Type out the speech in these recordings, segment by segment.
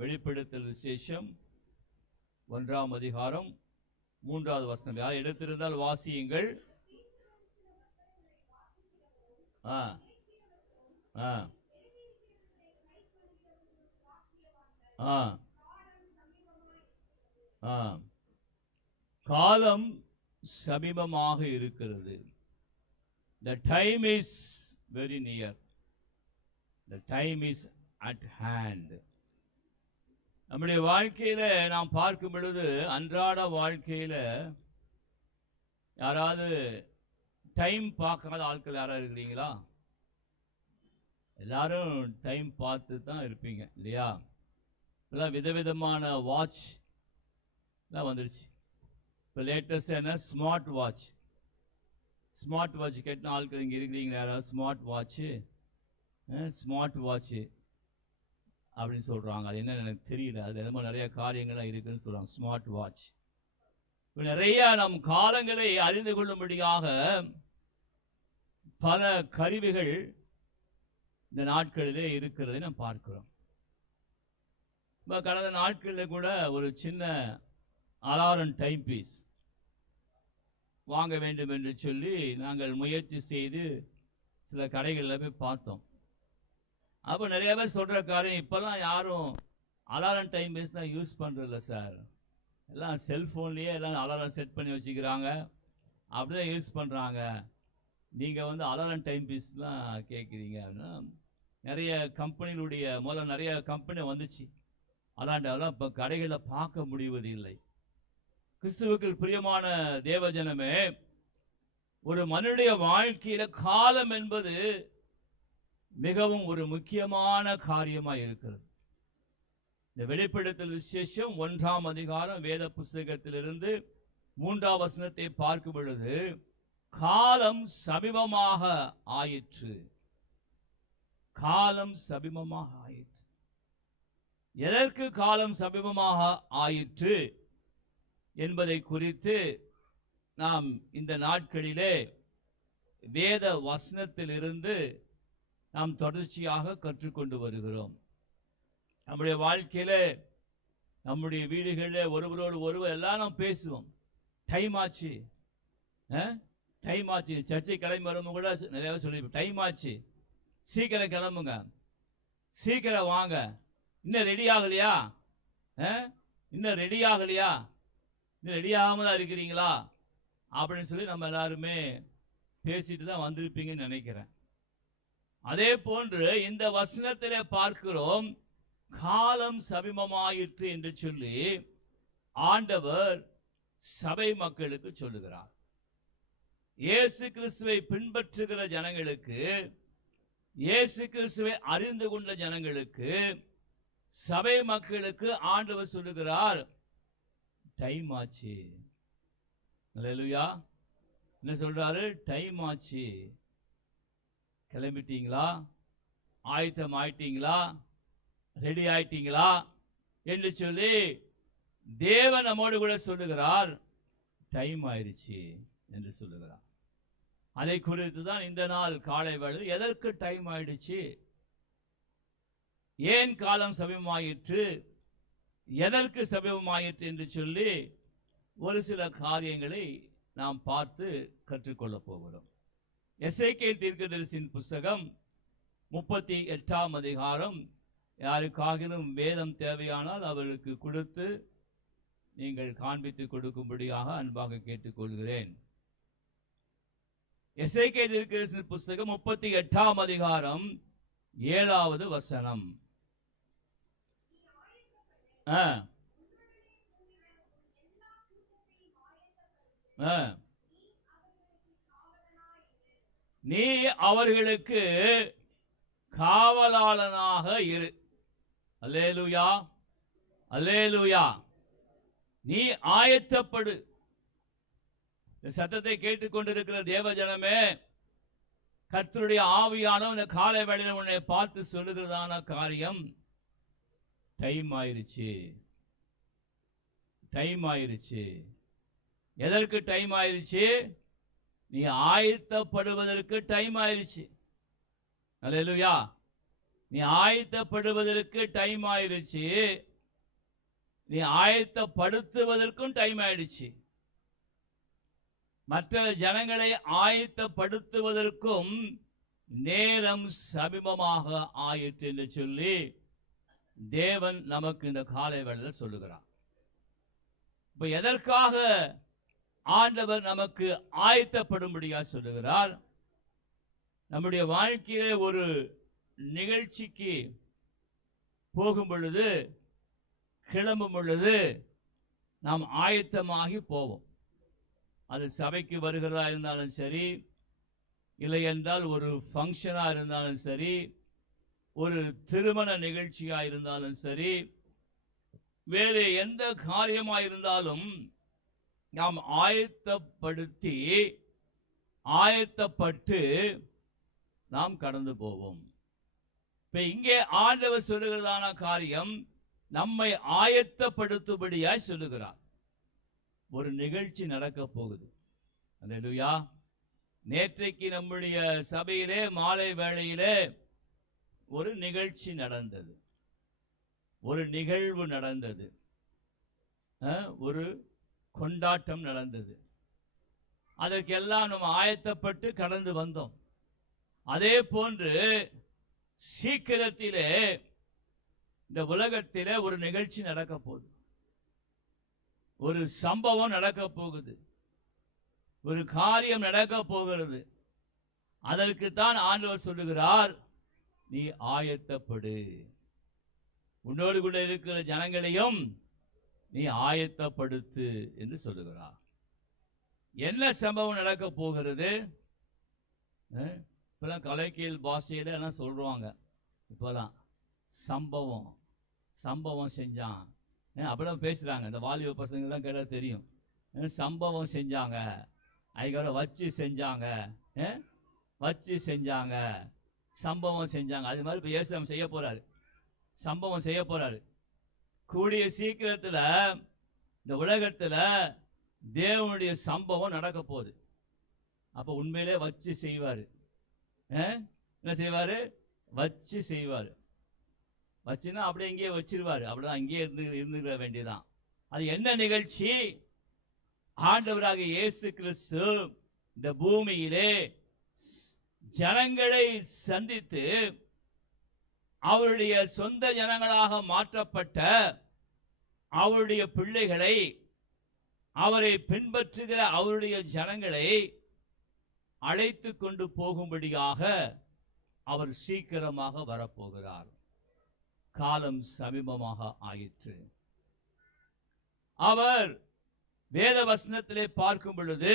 வெளிப்படுத்தல் விசேஷம் 1ஆம் அதிகாரம் 3வது வசனம். யார் எடுத்திருந்தால் வாசியுங்கள். காலம் சமீபமாக இருக்கிறது. The time is very near. The time is at hand. நம்முடைய வாழ்க்கையில நாம் பார்க்கும் பொழுது, அன்றாட வாழ்க்கையில யாராவது டைம் பார்க்காத ஆட்கள் யாராவது இருக்கிறீங்களா? எல்லாரும் டைம் பார்த்து தான் இருப்பீங்க இல்லையா? எல்லாம் விதவிதமான வாட்ச் எல்லாம் வந்துருச்சு. இப்போ லேட்டஸ்ட் என்ன, ஸ்மார்ட் வாட்ச். ஸ்மார்ட் வாட்ச் கேட்டால் ஆட்கள் இங்கே இருக்கிறீங்க யாராவது? ஸ்மார்ட் வாட்ச்சு, ஸ்மார்ட் வாட்ச்சு அப்படின்னு சொல்கிறாங்க. அது என்னன்னு எனக்கு தெரியல. அது என்னமோ நிறைய காரியங்கள்லாம் இருக்குதுன்னு சொல்கிறாங்க, ஸ்மார்ட் வாட்ச். இப்போ நிறைய நம் காலங்களை அறிந்து கொள்ளும்படியாக பல கருவிகள் இந்த நாட்களிலே இருக்கிறதை நாம் பார்க்கிறோம். இப்போ கடந்த நாட்களில் கூட ஒரு சின்ன அலாரம் டைம் பீஸ் வாங்க வேண்டும் என்று சொல்லி நாங்கள் முயற்சி செய்து சில கடைகளில் போய் பார்த்தோம். அப்போ நிறைய பேர் சொல்கிற காரியம், இப்போல்லாம் யாரும் அலாரம் டைம் பீஸ்லாம் யூஸ் பண்ணுறதில்ல சார், எல்லாம் செல்ஃபோன்லேயே எல்லாம் அலாரம் செட் பண்ணி வச்சுக்கிறாங்க, அப்படிதான் யூஸ் பண்ணுறாங்க. நீங்கள் வந்து அலாரம் டைம் பீஸ்லாம் கேட்குறீங்க அப்படின்னா, நிறைய கம்பெனிகளுடைய மூலம் நிறைய கம்பெனி வந்துச்சு. அலாண்டெல்லாம் இப்போ கடைகளில் பார்க்க முடிவது இல்லை. கிறிஸ்துவுக்குள் பிரியமான தேவஜனமே, ஒரு மனிதனுடைய வாழ்க்கையில காலம் என்பது மிகவும் ஒரு முக்கியமான காரியமாக இருக்கிறது. இந்த வெளிப்படுத்தல் விசேஷம் 1ஆம் அதிகாரம் வேத புஸ்தகத்திலிருந்து 3ஆம் வசனத்தை பார்க்கும் பொழுது, காலம் சமீபமாக ஆயிற்று. காலம் சமீபமாக ஆயிற்று. எதற்கு காலம் சமீபமாக ஆயிற்று என்பதை குறித்து நாம் இந்த நாட்களிலே வேத வசனத்திலிருந்து நாம் தொடர்ச்சியாக கற்றுக்கொண்டு வருகிறோம். நம்முடைய வாழ்க்கையில, நம்முடைய வீடுகளில் ஒருவரோடு ஒருவர் எல்லாம் நாம் பேசுவோம். டைம் ஆச்சு, டைம் ஆச்சு. சர்ச்சை கிளம்பி வரவங்க கூட நிறைய சொல்லி, டைம் ஆச்சு, சீக்கிரம் கிளம்புங்க, சீக்கிரம் வாங்க, இன்னும் ரெடி ஆகலையா, இன்னும் ரெடி ஆகலையா, இன்னும் ரெடி ஆகாம தான் இருக்கிறீங்களா அப்படின்னு சொல்லி நம்ம எல்லாருமே பேசிட்டு தான் வந்திருப்பீங்கன்னு நினைக்கிறேன். அதே போன்று இந்த வசனத்திலே பார்க்கிறோம், காலம் சமீபமாயிற்று என்று சொல்லி ஆண்டவர் சபை மக்களுக்கு சொல்லுகிறார். இயேசு கிறிஸ்துவை பின்பற்றுகிற ஜனங்களுக்கு, இயேசு கிறிஸ்துவை அறிந்து கொண்ட ஜனங்களுக்கு, சபை மக்களுக்கு ஆண்டவர் சொல்லுகிறார், டைம் ஆச்சு. அல்லேலூயா. என்ன சொல்றாரு? டைம் ஆச்சு. கிளம்பிட்டீங்களா? ஆயத்தம் ஆயிட்டீங்களா? ரெடி ஆயிட்டீங்களா என்று சொல்லி தேவன் நம்மோடு கூட சொல்லுகிறார், டைம் ஆயிடுச்சு என்று சொல்லுகிறார். அதை குறித்து தான் இந்த நாள் காலை வேளை, எதற்கு டைம் ஆயிடுச்சு, ஏன் காலம் சமீபமாயிற்று, எதற்கு சமீபமாயிற்று என்று சொல்லி ஒரு சில காரியங்களை நாம் பார்த்து கற்றுக்கொள்ள போகிறோம். எசேக்கியேல் தீர்க்கதரிசியின் புஸ்தகம் 38ஆம் அதிகாரம். யாருக்காகிலும் வேதம் தேவையானால் அவர்களுக்கு கொடுத்து நீங்கள் காண்பித்து கொடுக்கும்படியாக அன்பாக கேட்டுக்கொள்கிறேன். எசேக்கியேல் தீர்க்கதரிசியின் புஸ்தகம் 38ஆம் அதிகாரம் 7வது வசனம். நீ அவர்களுக்கு காவலாளனாக இரு. அல்லேலூயா, அல்லேலூயா. நீ ஆயத்தப்படு. சத்தத்தை கேட்டுக்கொண்டிருக்கிற தேவஜனமே, கர்த்தருடைய ஆவியானவர் இந்த காலை வேளையில் உன்னை பார்த்து சொல்லுகிறதான காரியம், டைம் ஆயிருச்சு, டைம் ஆயிருச்சு. எதற்கு டைம் ஆயிருச்சு? நீ ஆயத்தப்படுவதற்கு டைம் ஆயிருச்சு. அல்லேலூயா. நீ ஆயத்தப்படுவதற்கு டைம் ஆயிருச்சு. நீ ஆயத்தப்படுத்துவதற்கும் டைம் ஆயிடுச்சு. மற்ற ஜனங்களை ஆயத்தப்படுத்துவதற்கும் நேரம் சமீபமாக ஆயிற்று என்று சொல்லி தேவன் நமக்கு இந்த காலை வேளையில் சொல்லுகிறார். இப்ப எதற்காக ஆண்டவர் நமக்கு ஆயத்தப்படும்படியாக சொல்லுகிறார்? நம்முடைய வாழ்க்கையிலே ஒரு நிகழ்ச்சிக்கு போகும் பொழுது, கிளம்பும் பொழுது நாம் ஆயத்தமாகி போவோம். அது சபைக்கு வருகிறதா இருந்தாலும் சரி, இல்லை என்றால் ஒரு ஃபங்க்ஷனாக இருந்தாலும் சரி, ஒரு திருமண நிகழ்ச்சியாக இருந்தாலும் சரி, வேறு எந்த காரியமாக இருந்தாலும் நாம் ஆயத்தப்பட்டு நாம் கடந்து போவோம். இப்ப இங்கே ஆண்டவர் சொல்லுகிறதான காரியம் நம்மை ஆயத்தப்படுத்தும்படியாய் சொல்லுகிறார். ஒரு நிகழ்ச்சி நடக்க போகுது. அல்லேலூயா. நேற்றைக்கு நம்முடைய சபையிலே மாலை வேளையிலே ஒரு நிகழ்ச்சி நடந்தது, ஒரு நிகழ்வு நடந்தது, ஒரு கொண்டாட்டம் நடந்தது. அதற்கெல்லாம் நம்ம ஆயத்தப்பட்டு கடந்து வந்தோம். அதே போன்று சீக்கிரத்திலே இந்த உலகத்திலே ஒரு நிகழ்ச்சி நடக்க போகுது, ஒரு சம்பவம் நடக்க போகுது, ஒரு காரியம் நடக்க போகிறது. அதற்குத்தான் ஆண்டவர் சொல்லுகிறார், நீ ஆயத்தப்படு. உன்னோடு கூட இருக்கிற ஜனங்களையும் நீ ஆயத்தப்படுத்து என்று சொல்லுகிறார். என்ன சம்பவம் நடக்க போகிறது? இப்பெல்லாம் கலைக்கியல் பாஷையில எல்லாம் சொல்றாங்க. இப்பெல்லாம் சம்பவம் செஞ்சான் அப்படிலாம் பேசுறாங்க. இந்த வாலிப பசங்கள்லாம் கேட்டா தெரியும். சம்பவம் செஞ்சாங்க, அதுக்கப்புறம் வச்சு செஞ்சாங்க, சம்பவம் செஞ்சாங்க. அது மாதிரி இப்போ இயேசு செய்ய போறாரு, சம்பவம் செய்ய போறாரு. கூடிய சீக்கிரத்துல இந்த உலகத்துல தேவனுடைய சம்பவம் நடக்க போகுது. அப்ப உண்மையிலே வச்சு செய்வாரு. என்ன செய்வாரு? வச்சு செய்வாரு. வச்சுன்னா அப்படியே இங்கேயே வச்சிருவாரு. அப்படிதான் இங்கேயே இருந்துக்கிற வேண்டியதான். அது என்ன நிகழ்ச்சி? ஆண்டவராக இயேசு கிறிஸ்து இந்த பூமியிலே ஜனங்களை சந்தித்து அவருடைய சொந்த ஜனங்களாக மாற்றப்பட்ட அவருடைய பிள்ளைகளை, அவரை பின்பற்றுகிற அவருடைய ஜனங்களை அழைத்து கொண்டு போகும்படியாக அவர் சீக்கிரமாக வரப்போகிறார். காலம் சமீபமாக ஆயிற்று. அவர் வேத வசனத்திலே பார்க்கும் பொழுது,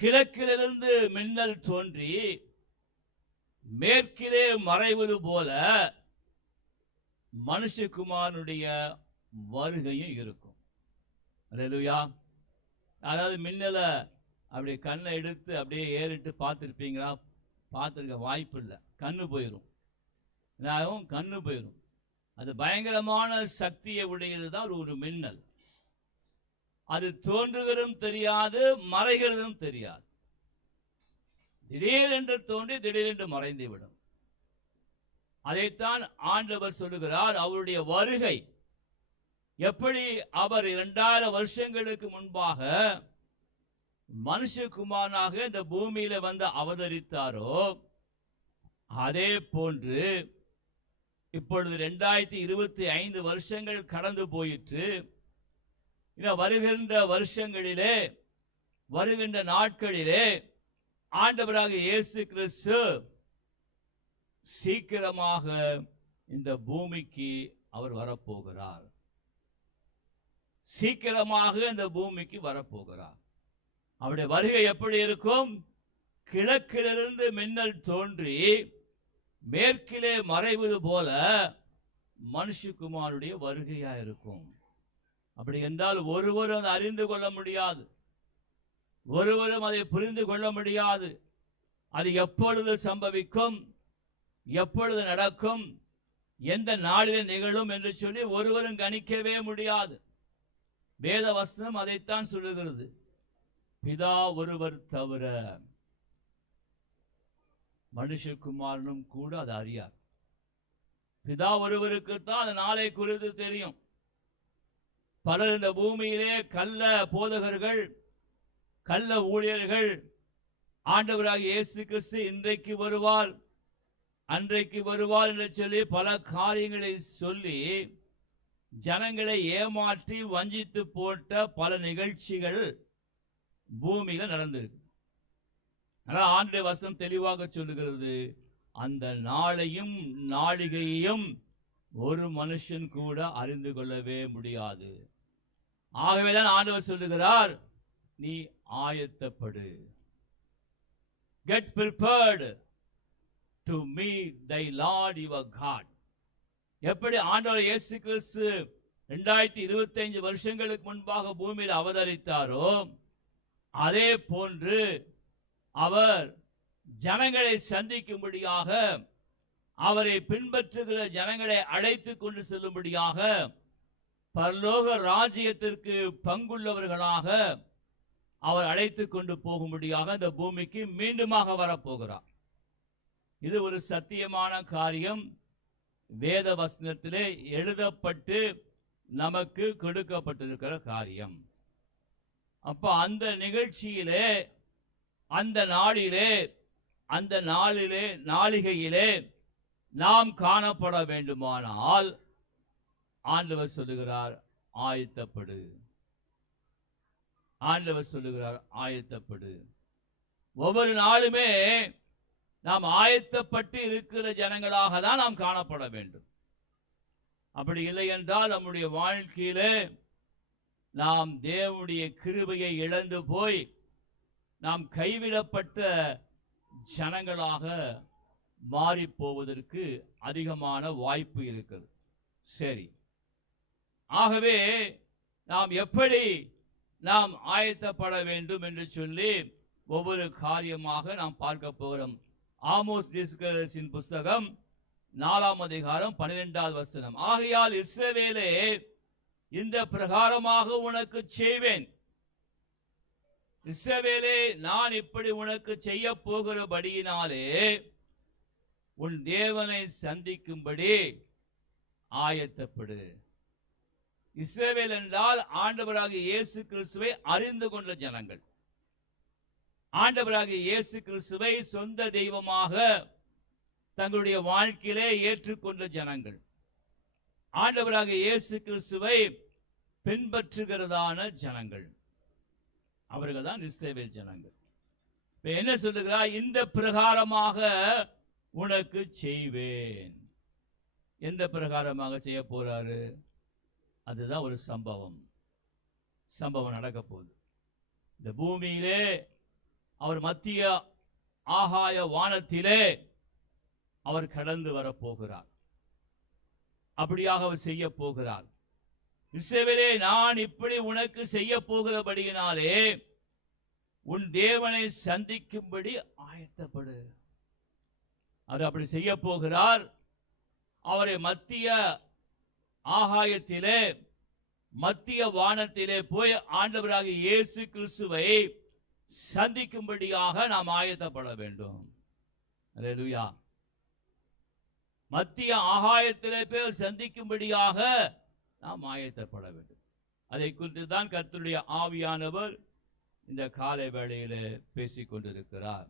கிழக்கிலிருந்து மின்னல் தோன்றி மேற்கிலே மறைவது போல மனுஷகுமாரனுடைய வருகையும் இருக்கும். அல்லேலூயா. அதாவது மின்னலை அப்படியே கண்ணை எடுத்து அப்படியே ஏறிட்டு பார்த்துருப்பீங்களா? பார்த்துருக்க வாய்ப்பு இல்லை. கண்ணு போயிடும். கண்ணு போயிடும். அது பயங்கரமான சக்தியை உடையது தான் ஒரு மின்னல். அது தோன்றுகிறதும் தெரியாது, மறைகிறதும் தெரியாது. திடீரென்று தோன்றி திடீரென்று மறைந்து விடும். அதைத்தான் ஆண்டவர் சொல்லுகிறார். அவருடைய வருகை எப்படி அவர் 2000 வருஷங்களுக்கு முன்பாக மனுஷகுமாரனாக இந்த பூமியில வந்து அவதரித்தாரோ, அதே போன்று இப்பொழுது 2025 வருஷங்கள் கடந்து போயிற்று. வருகின்ற வருஷங்களிலே, வருகின்ற நாட்களிலே ஆண்டவராக இயேசு கிறிஸ்து சீக்கிரமாக இந்த பூமிக்கு அவர் வரப்போகிறார். சீக்கிரமாக இந்த பூமிக்கு வரப்போகிறார். அவருடைய வருகை எப்படி இருக்கும்? கிழக்கிலிருந்து மின்னல் தோன்றி மேற்கிலே மறைவது போல மனுஷகுமாரனுடைய வருகையா இருக்கும். அப்படி என்றால் ஒருவரும் அதை அறிந்து கொள்ள முடியாது, ஒருவரும் அதை புரிந்து கொள்ள முடியாது. அது எப்பொழுது சம்பவிக்கும், எப்பொழுது நடக்கும், எந்த நாளில் நிகழும் என்று சொல்லி ஒருவரும் கணிக்கவே முடியாது. வேத வசனம் அதைத்தான் சொல்லுகிறது. பிதா ஒருவர் தவிர மனுஷகுமாரனும் கூட அதை அறியார். பிதா ஒருவருக்குத்தான் அந்த நாளை குறித்து தெரியும். பலர் இந்த பூமியிலே கள்ள போதகர்கள், கள்ள ஊழியர்கள், ஆண்டவராகிய இயேசு கிறிஸ்து இன்றைக்கு வருவார், அன்றைக்கு வருவார் என்று சொல்லி பல காரியங்களை சொல்லி ஜனங்களை ஏமாற்றி வஞ்சித்து போட்ட பல நிகழ்ச்சிகள் பூமியில நடந்திருக்கு. ஆனால் ஆண்டவருடைய வசனம் தெளிவாக சொல்லுகிறது, அந்த நாளையும் நாளிகையையும் ஒரு மனுஷன் கூட அறிந்து கொள்ளவே முடியாது. ஆகவேதான் ஆண்டவர் சொல்லுகிறார், நீ ஆயத்தப்படு. Get prepared to meet thy Lord your God. எப்படி ஆண்டவர் இயேசு கிறிஸ்து 2025 வருஷங்களுக்கு முன்பாக பூமியில் அவதரித்தாரோ அதே போன்று அவர் ஜனங்களை சந்திக்கும்படியாக, அவரை பின்பற்றுகிற ஜனங்களை அழைத்து கொண்டு செல்லும்படியாக, பரலோக ராஜ்யத்திற்கு பங்குள்ளவர்களாக அவர் அழைத்து கொண்டு போகும்படியாக இந்த பூமிக்கு மீண்டுமாக வரப்போகிறார். இது ஒரு சத்தியமான காரியம், வேத வசனத்திலே எழுதப்பட்டு நமக்கு கொடுக்கப்பட்டிருக்கிற காரியம். அப்ப அந்த நிகழ்ச்சியிலே, அந்த நாளிலே, அந்த நாளிகையிலே நாம் காணப்பட வேண்டுமானால் ஆண்டவர் சொல்லுகிறார், ஆயத்தப்படு. ஆண்டவர் சொல்லுகிறார், ஆயத்தப்படு. ஒவ்வொரு நாளுமே நாம் ஆயத்தப்பட்டு இருக்கிற ஜனங்களாக தான் நாம் காணப்பட வேண்டும். அப்படி இல்லை என்றால் நம்முடைய வாழ்க்கையிலே நாம் தேவனுடைய கிருபையை இழந்து போய் நாம் கைவிடப்பட்ட ஜனங்களாக மாறி போவதற்கு அதிகமான வாய்ப்பு இருக்கிறது. சரி, ஆகவே நாம் எப்படி நாம் ஆயத்தப்பட வேண்டும் என்று சொல்லி ஒவ்வொரு காரியமாக நாம் பார்க்க போகிறோம். ஆமோஸ் தீர்க்கதரிசியின் புஸ்தகம் 4ஆம் அதிகாரம் 12வது வசனம். ஆகையால் இஸ்ரவேலே, இந்த பிரகாரமாக உனக்கு செய்வேன். இஸ்ரவேலே, நான் இப்படி உனக்கு செய்ய போகிறபடியினாலே உன் தேவனை சந்திக்கும்படி ஆயத்தப்படு. இஸ்ரவேல் என்றால் ஆண்டவராகிய இயேசு கிறிஸ்துவை அறிந்து கொண்ட ஜனங்கள், ஆண்டவராகிய இயேசு கிறிஸ்துவை சொந்த தெய்வமாக தங்களுடைய வாழ்க்கையிலே ஏற்றுக்கொண்ட ஜனங்கள், ஆண்டவராகிய இயேசு கிறிஸ்துவை பின்பற்றுகிறதான ஜனங்கள், அவர்கள் தான் இஸ்ரவேல் ஜனங்கள். என்ன சொல்லுகிறார்? இந்த பிரகாரமாக உனக்கு செய்வேன். எந்த பிரகாரமாக செய்ய போறாரு? அதுதான் ஒரு சம்பவம் நடக்க போகுது. இந்த பூமியிலே அவர் மத்திய ஆகாய வானத்திலே அவர் கடந்து வரப்போகிறார். அப்படியாக அவர் செய்ய போகிறார். இஸ்ரவேலே, நான் இப்படி உனக்கு செய்ய போகிறபடியினாலே உன் தேவனை சந்திக்கும்படி ஆயத்தப்படு. அவர் அப்படி செய்ய போகிறார். அவரை மத்திய ஆகாயத்திலே, மத்திய வானத்திலே போய் ஆண்டவராகிய இயேசு கிறிஸ்துவை சந்திக்கும்படியாக நாம் ஆயத்தப்பட வேண்டும். அல்லேலூயா. மத்திய ஆகாயத்திலே போய் சந்திக்கும்படியாக நாம் ஆயத்தப்பட வேண்டும். அதை குறித்து தான் கர்த்தருடைய ஆவியானவர் இந்த காலை வேளையிலே பேசிக் கொண்டிருக்கிறார்.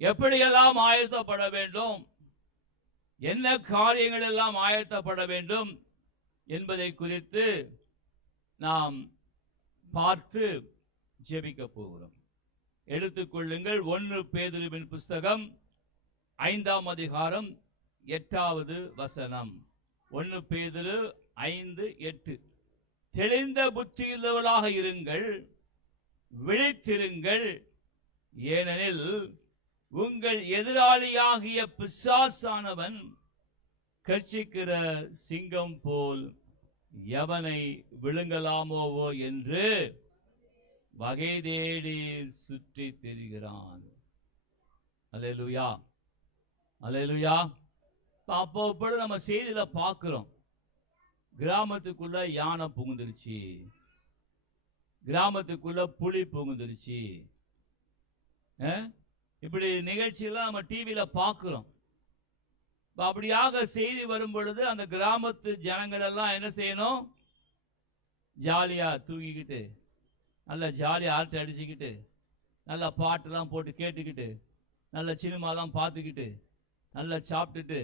எப்படியெல்லாம் ஆயத்தப்பட வேண்டும், என்ன காரியங்கள் எல்லாம் ஆயத்தப்பட வேண்டும் என்பதை குறித்து நாம் பார்த்து ஜெபிக்க போகிறோம். எடுத்துக்கொள்ளுங்கள், 1 பேதுருவின் புஸ்தகம் 5ஆம் அதிகாரம் 8வது வசனம். 1 பேதுரு 5:8. தெளிந்த புத்தியுள்ளவர்களாக இருங்கள், விழித்திருங்கள், ஏனெனில் உங்கள் எதிராளியாகிய பிசாசானவன் கர்ச்சிக்கிற சிங்கம் போல் எவனை விழுங்கலாமோவோ என்று வகை தேடி சுற்றி திரிகிறான். அல்லேலூயா, அல்லேலூயா. அப்போ நம்ம செய்தியில பார்க்கிறோம், கிராமத்துக்குள்ள யானை புகுந்துருச்சு, கிராமத்துக்குள்ள புலி புகுந்துருச்சு. இப்படி நிகழ்ச்சியெல்லாம் நம்ம டிவியில பார்க்கிறோம். அப்படியாக செய்தி வரும் பொழுது அந்த கிராமத்து ஜனங்கள் எல்லாம் என்ன செய்யணும்? ஜாலியாக தூங்கிக்கிட்டு நல்லா ஜாலியாக அரட்டை அடிச்சுக்கிட்டு நல்லா பாட்டெல்லாம் போட்டு கேட்டுக்கிட்டு நல்ல சினிமாலாம் பார்த்துக்கிட்டு நல்லா சாப்பிட்டுட்டு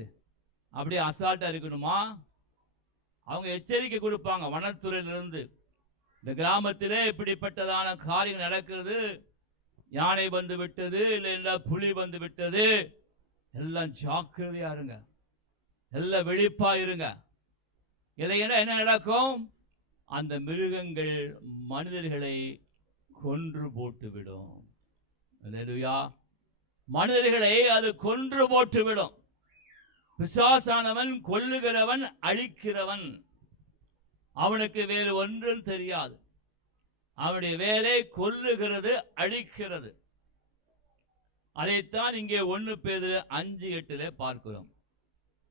அப்படியே அசால்ட்டாக இருக்கணுமா? அவங்க எச்சரிக்கை கொடுப்பாங்க வனத்துறையிலிருந்து, இந்த கிராமத்திலே இப்படிப்பட்டதான காரியம் நடக்கிறது, யானை வந்து விட்டது, இல்லை புலி வந்து விட்டது, எல்லாம் ஜாக்கிரதையா இருங்க, எல்லாம் விழிப்பா இருங்க. இல்லைன்னா என்ன நடக்கும்? அந்த மிருகங்கள் மனிதர்களை கொன்று போட்டுவிடும். அல்லேலூயா. மனிதர்களை அது கொன்று போட்டுவிடும். பிசாசானவன் கொல்லுகிறவன், அழிக்கிறவன். அவனுக்கு வேறு ஒன்றும் தெரியாது. அவனுடைய வேலை கொல்லுகிறது, அழிக்கிறது. அதைத்தான் இங்கே 1 பேதுரு 5:8 பார்க்கிறோம்.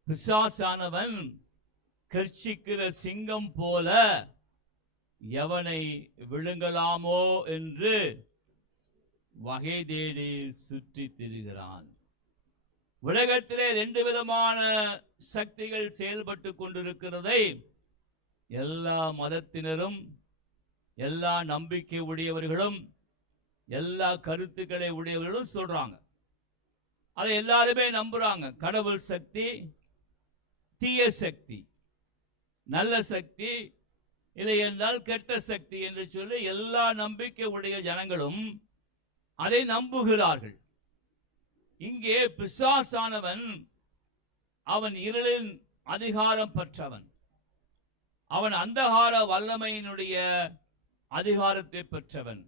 பிசாசானவன் கர்ச்சிக்கிற சிங்கம் போல எவனை விழுங்கலாமோ என்று வகை தேடி சுற்றி திரிகிறான். உலகத்திலே 2 விதமான சக்திகள் செயல்பட்டு கொண்டிருக்கிறதை எல்லா மதத்தினரும், எல்லா நம்பிக்கை உடையவர்களும், எல்லா கருத்துக்களை உடையவர்களும் சொல்றாங்க. அதை எல்லாருமே நம்புறாங்க. கடவுள் சக்தி, தீய சக்தி, நல்ல சக்தி, இல்லை என்றால் கெட்ட சக்தி என்று சொல்லி எல்லா நம்பிக்கை உடைய ஜனங்களும் அதை நம்புகிறார்கள். இங்கே பிசாசானவன் அவன் இருளின் அதிகாரம் பெற்றவன். அவன் அந்தகார வல்லமையினுடைய அதிகாரத்தை பெற்றவன்.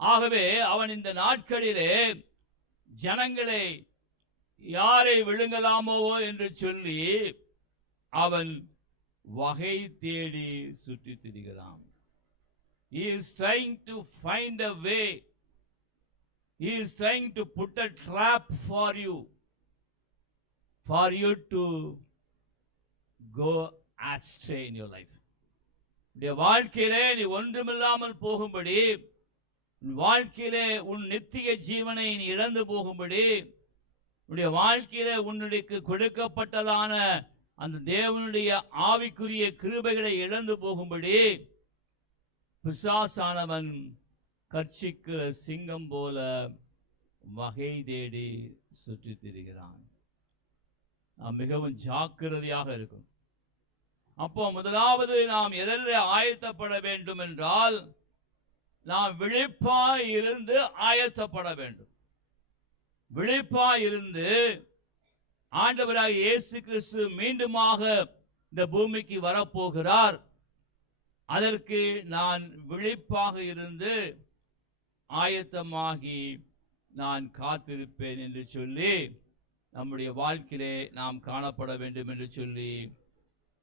ஆகவே அவன் இந்த நாட்களிலே ஜனங்களை யாரை விழுங்கலாமோ என்று சொல்லி அவன் வகை தேடி சுற்றி திரிகிறான். He is trying to find a way. He is trying to put a trap for you to go astray in your life. உன்னுடைய வாழ்க்கையிலே நீ ஒன்றுமில்லாமல் போகும்படி, வாழ்க்கையிலே உன் நித்திய ஜீவனை நீ இழந்து போகும்படி, உன்னுடைய வாழ்க்கையிலே உன்னுடைய கொடுக்கப்பட்டதான அந்த தேவனுடைய ஆவிக்குரிய கிருபைகளை இழந்து போகும்படி பிசாசானவன் கர்ச்சிக்கிற சிங்கம் போல வகை தேடி சுற்றி திரிகிறான். நாம் மிகவும் ஜாக்கிரதையாக இருக்கும். அப்போ முதலாவது நாம் எதில் ஆயத்தப்பட வேண்டும் என்றால், நாம் விழிப்பாய் இருந்து ஆயத்தப்பட வேண்டும். விழிப்பாய் இருந்து ஆண்டவராக இயேசு கிறிஸ்து மீண்டுமாக இந்த பூமிக்கு வரப்போகிறார். அதற்கு நான் விழிப்பாக இருந்து ஆயத்தமாகி நான் காத்திருப்பேன் என்று சொல்லி நம்முடைய வாழ்க்கையிலே நாம் காணப்பட வேண்டும் என்று சொல்லி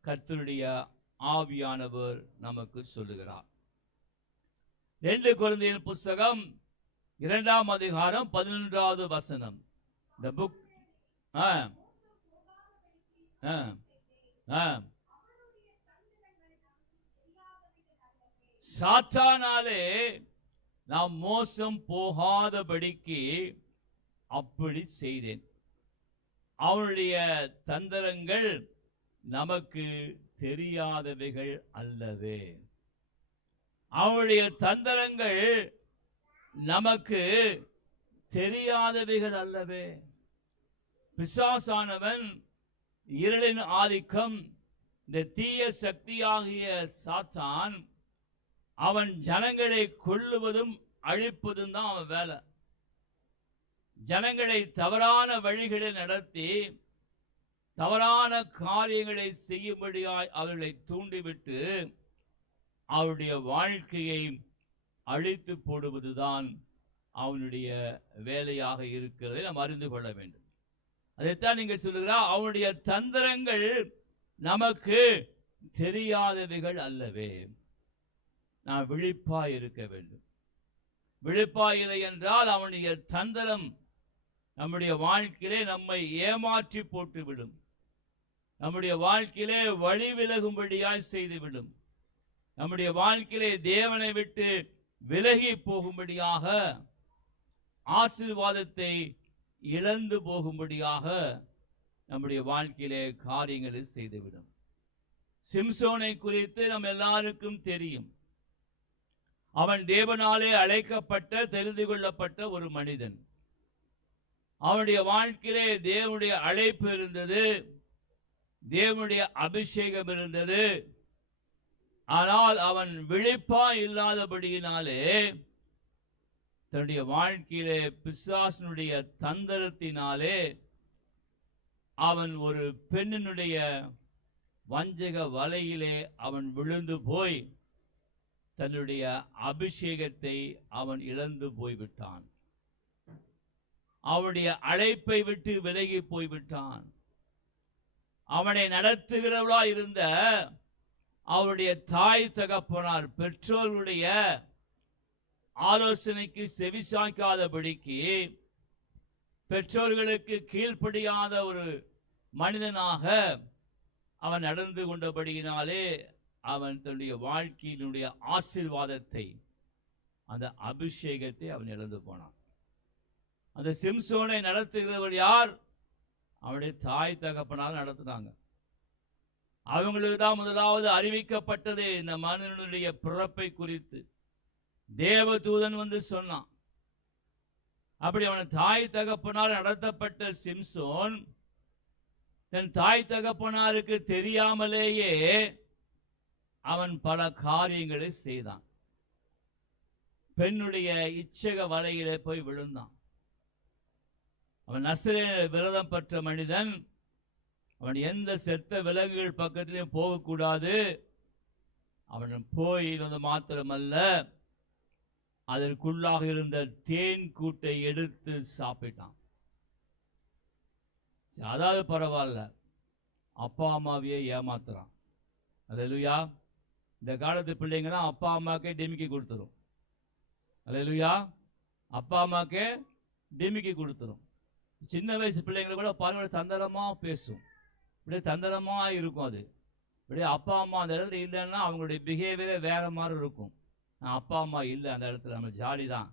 கர்த்தருடைய ஆவியானவர் நமக்கு சொல்லுகிறார். 2 கொரிந்தியர் புத்தகம் 2ஆம் அதிகாரம் 11வது வசனம். இந்த புக் சாத்தானாலே நாம் மோசம் போகாதபடிக்கு அப்படி செய்தேன். அவனுடைய தந்திரங்கள் நமக்கு தெரியாதவைகள் அல்லவே. அவனுடைய தந்திரங்கள் நமக்கு தெரியாதவைகள் அல்லவே. பிசாசானவன், இருளின் ஆதிக்கம், இந்த தீய சக்தியாகிய சாத்தான், அவன் ஜனங்களை கொல்லுவதும் அழிப்பதும் தான் அவன் வேலை. ஜனங்களை தவறான வழிகளில் நடத்தி தவறான காரியங்களை செய்யும்படியாய் அவர்களை தூண்டிவிட்டு அவருடைய வாழ்க்கையை அழித்து போடுவதுதான் அவனுடைய வேலையாக இருக்கிறதை நாம் அறிந்து கொள்ள வேண்டும். அதைத்தான் நீங்க சொல்லுகிறார், அவனுடைய தந்திரங்கள் நமக்கு தெரியாதவைகள் அல்லவே. நான் விழிப்பாய் இருக்க வேண்டும். விழிப்பாய் இல்லை என்றால் அவனுடைய தந்திரம் நம்முடைய வாழ்க்கையிலே நம்மை ஏமாற்றி போட்டுவிடும். நம்முடைய வாழ்க்கையிலே வழி விலகும்படியாய் செய்துவிடும். நம்முடைய வாழ்க்கையிலே தேவனை விட்டு விலகி போகும்படியாக, ஆசீர்வாதத்தை இழந்து போகும்படியாக நம்முடைய வாழ்க்கையிலே காரியங்களை செய்துவிடும். சிம்சோனை குறித்து நம்ம எல்லாருக்கும் தெரியும். அவன் தேவனாலே அழைக்கப்பட்ட, தெரிந்து கொள்ளப்பட்ட ஒரு மனிதன். அவனுடைய வாழ்க்கையிலே தேவனுடைய அழைப்பு இருந்தது, தேவனுடைய அபிஷேகம் இருந்தது. ஆனால் அவன் விழிப்பா இல்லாதபடியினாலே தன்னுடைய வாழ்க்கையிலே பிசாசனுடைய தந்திரத்தினாலே அவன் ஒரு பெண்ணினுடைய வஞ்சக வலையிலே அவன் விழுந்து போய் தன்னுடைய அபிஷேகத்தை அவன் இழந்து போய்விட்டான். அவனுடைய அழைப்பை விட்டு விலகி போய்விட்டான். அவனை நடத்துகிறவளா இருந்த அவருடைய தாய் தகப்பனார் பெற்றோர்களுடைய ஆலோசனைக்கு செவிசாய்க்காதபடிக்கு, பெற்றோர்களுக்கு கீழ்ப்படியாத ஒரு மனிதனாக அவன் நடந்து கொண்டபடியினாலே அவன் தன்னுடைய வாழ்க்கையினுடைய ஆசீர்வாதத்தை, அந்த அபிஷேகத்தை அவன் இழந்து போனான். அந்த சிம்சோனை நடத்துகிறவர் யார்? அவனுடைய தாய் தகப்பனால் நடத்தினாங்க. அவங்களுக்கு தான் முதலாவது அறிவிக்கப்பட்டது இந்த மனிதனுடைய பிறப்பை குறித்து. தேவதூதன் வந்து சொன்னான். அப்படி அவன் தாய் தகப்பனால் நடத்தப்பட்ட சிம்சோன் தன் தாய் தகப்பனாருக்கு தெரியாமலேயே அவன் பல காரியங்களை செய்தான். பெண்ணுடைய இச்சக வலையிலே போய் விழுந்தான். அவன் நசரேய விரதம் பெற்ற மனிதன். அவன் எந்த செத்த விலங்குகள் பக்கத்திலையும் போகக்கூடாது. அவன் போயிருந்த மாத்திரமல்ல, அதற்குள்ளாக இருந்த தேன் கூட்டை எடுத்து சாப்பிட்டான். அதாவது பரவாயில்ல, அப்பா அம்மாவையே ஏமாத்துறான். அல்லேலூயா. இந்த காலத்து பிள்ளைங்கன்னா அப்பா அம்மாக்கே டிமிக்கி கொடுத்துரும். அல்லேலூயா. அப்பா அம்மாக்கே டிமிக்கி கொடுத்துரும். சின்ன வயசு பிள்ளைங்களை கூட பாருங்க, தந்திரமா பேசும், இப்படியே தந்திரமா இருக்கும். அது இப்படியே அப்பா அம்மா அந்த இடத்துல இல்லைன்னா அவங்களுடைய பிஹேவியரே வேற மாதிரி இருக்கும். அப்பா அம்மா இல்லை அந்த இடத்துல, நம்ம ஜாலி தான்,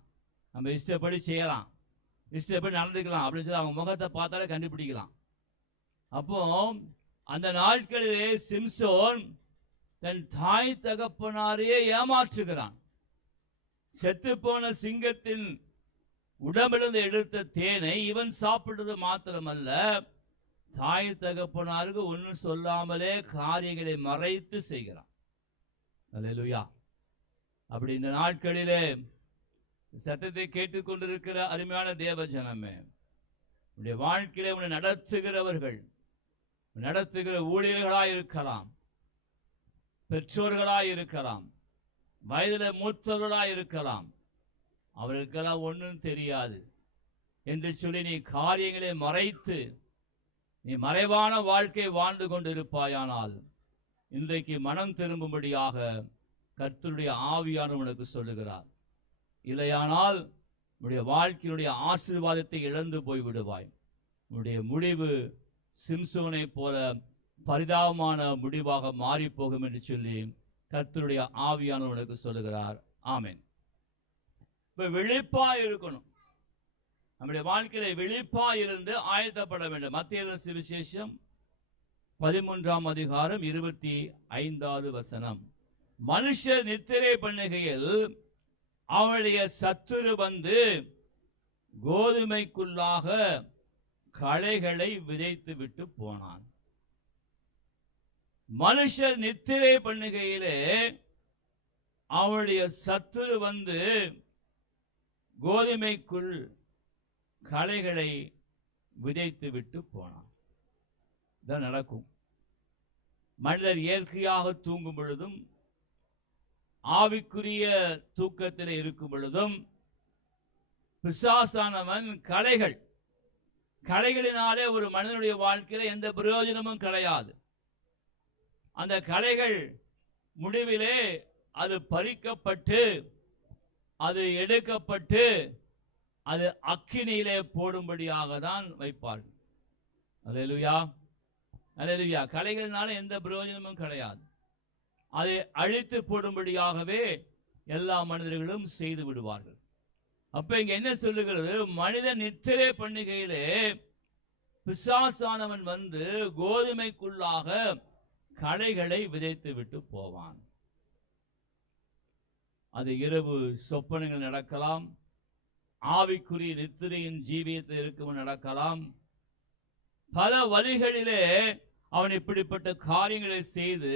நம்ம இஷ்டப்படி செய்யலாம், இஷ்டப்படி நடந்துக்கலாம் அப்படின்னு சொல்லி அவங்க முகத்தை பார்த்தாலே கண்டுபிடிக்கலாம். அப்போ அந்த நாட்களிலே சிம்சோன் தன் தாய் தகப்பனாரையே ஏமாற்றுகிறான். செத்துப்போன சிங்கத்தின் உடம்பிலிருந்து எடுத்த தேனை இவன் சாப்பிட்டது மாத்திரமல்ல, தாய் தகப்பனாருக்கு ஒன்றும் சொல்லாமலே காரியங்களை மறைத்து செய்கிறான். அல்லேலூயா. அப்படி இந்த நாட்களிலே சத்தத்தை கேட்டுக்கொண்டிருக்கிற அருமையான தேவ ஜனமே, உன்னுடைய வாழ்க்கையிலே உன்னை நடத்துகிறவர்கள், நடத்துகிற ஊழியர்களாய் இருக்கலாம், பெற்றோர்களாய் இருக்கலாம், வயதில் மூத்தவர்களாய் இருக்கலாம், அவர்களுக்கெல்லாம் ஒன்றும் தெரியாது என்று சொல்லி நீ காரியங்களை மறைத்து நீ மறைவான வாழ்க்கை வாழ்ந்து கொண்டிருப்பாயானால் இன்றைக்கு மனம் திரும்பும்படியாக கர்த்தருடைய ஆவியானவர் உனக்கு சொல்லுகிறார். இல்லையானால் உன்னுடைய வாழ்க்கையினுடைய ஆசீர்வாதத்தை இழந்து போய் விடுவாய். உன்னுடைய முடிவு சிம்சோனை போல பரிதாபமான முடிவாக மாறி போகும் என்று சொல்லி கர்த்தருடைய ஆவியானவர் உனக்கு சொல்லுகிறார். ஆமென். இப்ப விழிப்பா இருக்கணும். நம்முடைய வாழ்க்கையில விழிப்பா இருந்து ஆயத்தப்பட வேண்டும். மத்தேயு சுவிசேஷம் 13ஆம் அதிகாரம் 25வது வசனம். மனுஷர் நித்திரை பண்ணுகையில் அவனுடைய சத்துரு வந்து கோதுமைக்குள்ளாக களைகளை விதைத்து விட்டு போனான். மனுஷர் நித்திரை பண்ணுகையிலே அவனுடைய சத்துரு வந்து கோதுமைக்குள் களைகளை விதைத்து விட்டு போனான். இதான் நடக்கும். மனிதர் இயற்கையாக தூங்கும் பொழுதும் ஆவிக்குரிய தூக்கத்தில் இருக்கும் பொழுதும் பிசாசானவன் களைகளினாலே ஒரு மனிதனுடைய வாழ்க்கையில எந்த பிரயோஜனமும் கிடையாது. அந்த களைகள் முடிவிலே அது பறிக்கப்பட்டு அது எடுக்கப்பட்டு அது அக்கினியிலே போடும்படியாக தான் வைப்பார்கள். அல்லேலூயா, அல்லேலூயா. களைகளினால எந்த பிரயோஜனமும் கிடையாது. அதை அழித்து போடும்படியாகவே எல்லா மனிதர்களும் செய்து விடுவார்கள். அப்ப இங்க என்ன சொல்லுகிறது? மனிதன் நித்திரை பண்ணுகையிலே பிசாசானவன் வந்து கோதுமைக்குள்ளாக களைகளை விதைத்து விட்டு போவான். அது இரவு சொப்பனங்கள் நடக்கலாம், ஆவிக்குரிய நித்திரையின் ஜீவியத்தில் இருக்கும் நடக்கலாம். பல வழிகளிலே அவன் இப்படிப்பட்ட காரியங்களை செய்து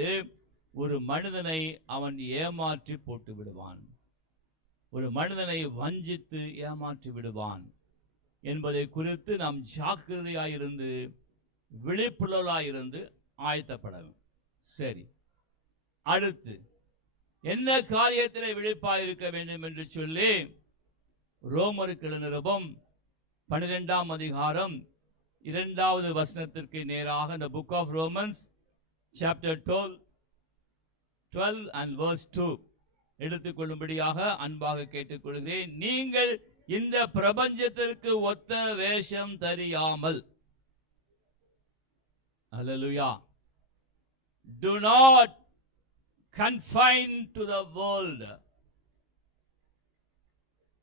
ஒரு மனிதனை அவன் ஏமாற்றி போட்டு விடுவான், ஒரு மனிதனை வஞ்சித்து ஏமாற்றி விடுவான் என்பதை குறித்து நாம் ஜாக்கிரதையாயிருந்து விழிப்புணர்வாயிருந்து ஆயத்தப்படவும். சரி, அடுத்து என்ன காரியத்திலே விழிப்பாயிருக்க வேண்டும் என்று சொல்லி ரோமருக்கு நிருபம் 12ஆம் அதிகாரம் 2வது வசனத்திற்கு நேராக இந்த book of Romans chapter 12 and verse 2 எடுத்துக்கொள்ளும்படியாக அன்பாக கேட்டுக்கொள்கிறேன். நீங்கள் இந்த பிரபஞ்சத்திற்கு ஒத்த வேஷம் தெரியாமல், Hallelujah, do not confine to the world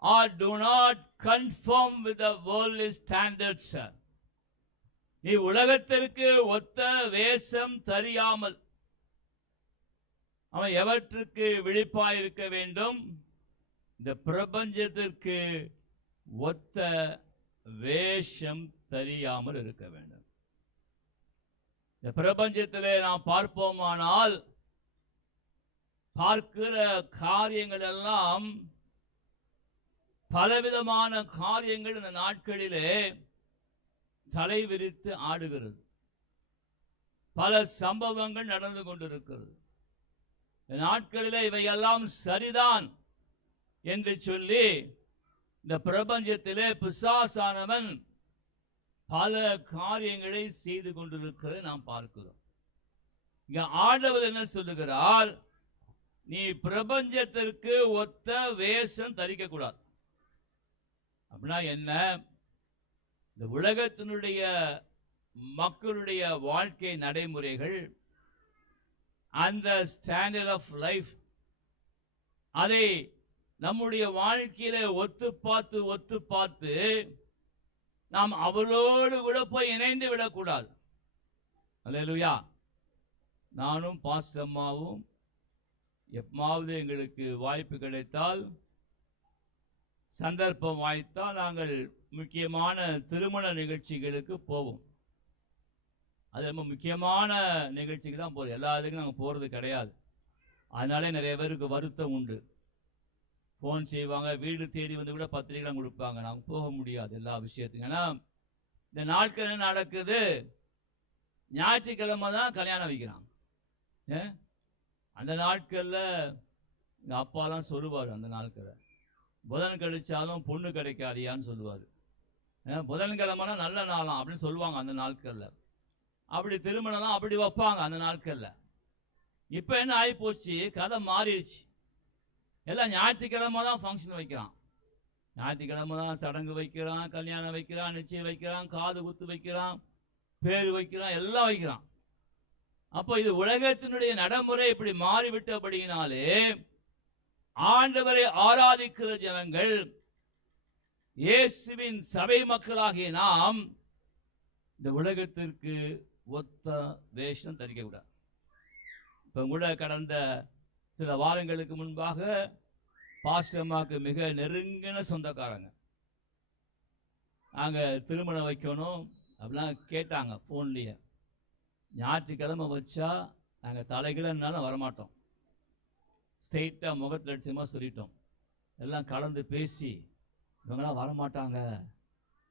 or do not conform with the worldly standards. நீ உலகத்திற்கு ஒத்த வேஷம் தெரியாமல், அவன் எவற்றுக்கு விழிப்பாயிருக்க வேண்டும்? இந்த பிரபஞ்சத்திற்கு ஒத்த வேஷம் தெரியாமல் இருக்க வேண்டும். இந்த பிரபஞ்சத்திலே நாம் பார்ப்போமானால் பார்க்கிற காரியங்கள் எல்லாம் பலவிதமான காரியங்கள் இந்த நாட்களிலே தலை விரித்து ஆடுகிறது. பல சம்பவங்கள் நடந்து கொண்டிருக்கிறது. இந்த நாட்களிலே இவையெல்லாம் சரிதான் என்று சொல்லி இந்த பிரபஞ்சத்திலே பிசாசானவன் பல காரியங்களை செய்து கொண்டிருக்கிறதை நாம் பார்க்கிறோம். இங்க ஆண்டவர் என்ன சொல்லுகிறார்? நீ பிரபஞ்சத்திற்கு ஒத்த வேஷம் தரிக்க கூடாது. அப்படின்னா என்ன? இந்த உலகத்தினுடைய மக்களுடைய வாழ்க்கை நடைமுறைகள், அந்த ஸ்டாண்டர்ட் ஆஃப் லைஃப், அதை நம்முடைய வாழ்க்கையில ஒத்து பார்த்து நாம் அவளோடு கூட போய் இணைந்து விடக்கூடாது. அல்லேலூயா. நானும் பாஸ்டம்மாவும் எப்பமாவது எங்களுக்கு வாய்ப்பு கிடைத்தால், சந்தர்ப்பம் வாய்த்தால் நாங்கள் முக்கியமான திருமண நிகழ்ச்சிகளுக்கு போவோம். அது ரொம்ப முக்கியமான நிகழ்ச்சிக்கு தான் போகிறோம். எல்லா இதுக்கும் நாங்கள் போகிறது கிடையாது. அதனாலே நிறைய பேருக்கு வருத்தம் உண்டு. ஃபோன் செய்வாங்க, வீடு தேடி வந்து கூட பத்திரிகைலாம் கொடுப்பாங்க. நாங்கள் போக முடியாது எல்லா விஷயத்துக்கும். ஏன்னா இந்த நாட்கள் என்ன நடக்குது? ஞாயிற்றுக்கிழமை தான் கல்யாணம் வைக்கிறாங்க. அந்த நாட்களில் எங்கள் அப்பாலாம் சொல்லுவார், அந்த நாட்களில் புதன் கிடைச்சாலும் பொண்ணு கிடைக்காதியான்னு சொல்லுவார். புதன்கிழமைனா நல்ல நாளாம் அப்படின்னு சொல்லுவாங்க அந்த நாட்களில். அப்படி திருமணம்லாம் அப்படி வைப்பாங்க அந்த நாட்களில். இப்போ என்ன ஆகிப்போச்சு? கதை மாறிடுச்சு. எல்லாம் ஞாயிற்றுக்கிழமை தான் ஃபங்க்ஷன் வைக்கிறான். ஞாயிற்றுக்கிழமை தான் சடங்கு வைக்கிறான், கல்யாணம் வைக்கிறான், நிச்சயம் வைக்கிறான், காது குத்து வைக்கிறான், பேர் வைக்கிறான், எல்லாம் வைக்கிறான். அப்போ இது உலகத்தினுடைய நடைமுறை இப்படி மாறிவிட்டபடியினாலே ஆண்டவரை ஆராதிக்கிற ஜனங்கள், இயேசுவின் சபை மக்களாகிய நாம் இந்த உலகத்திற்கு ஒத்த வேஷம் தரிக்க கூடாது. இப்போ கூட கடந்த சில வாரங்களுக்கு முன்பாக பாஸ்டம்மாக்கு மிக நெருங்கின சொந்தக்காரங்க நாங்கள் திருமணம் வைக்கணும் அப்படிலாம் கேட்டாங்க ஃபோன்லேயே. ஞாயிற்றுக்கிழமை வச்சா நாங்கள் தலைகிழன்னாலும் வரமாட்டோம், ஸ்ட்ரெயிட்டாக முகத்தில் அடிச்சமாக சொல்லிட்டோம். எல்லாம் கலந்து பேசி இவங்களாம் வரமாட்டாங்க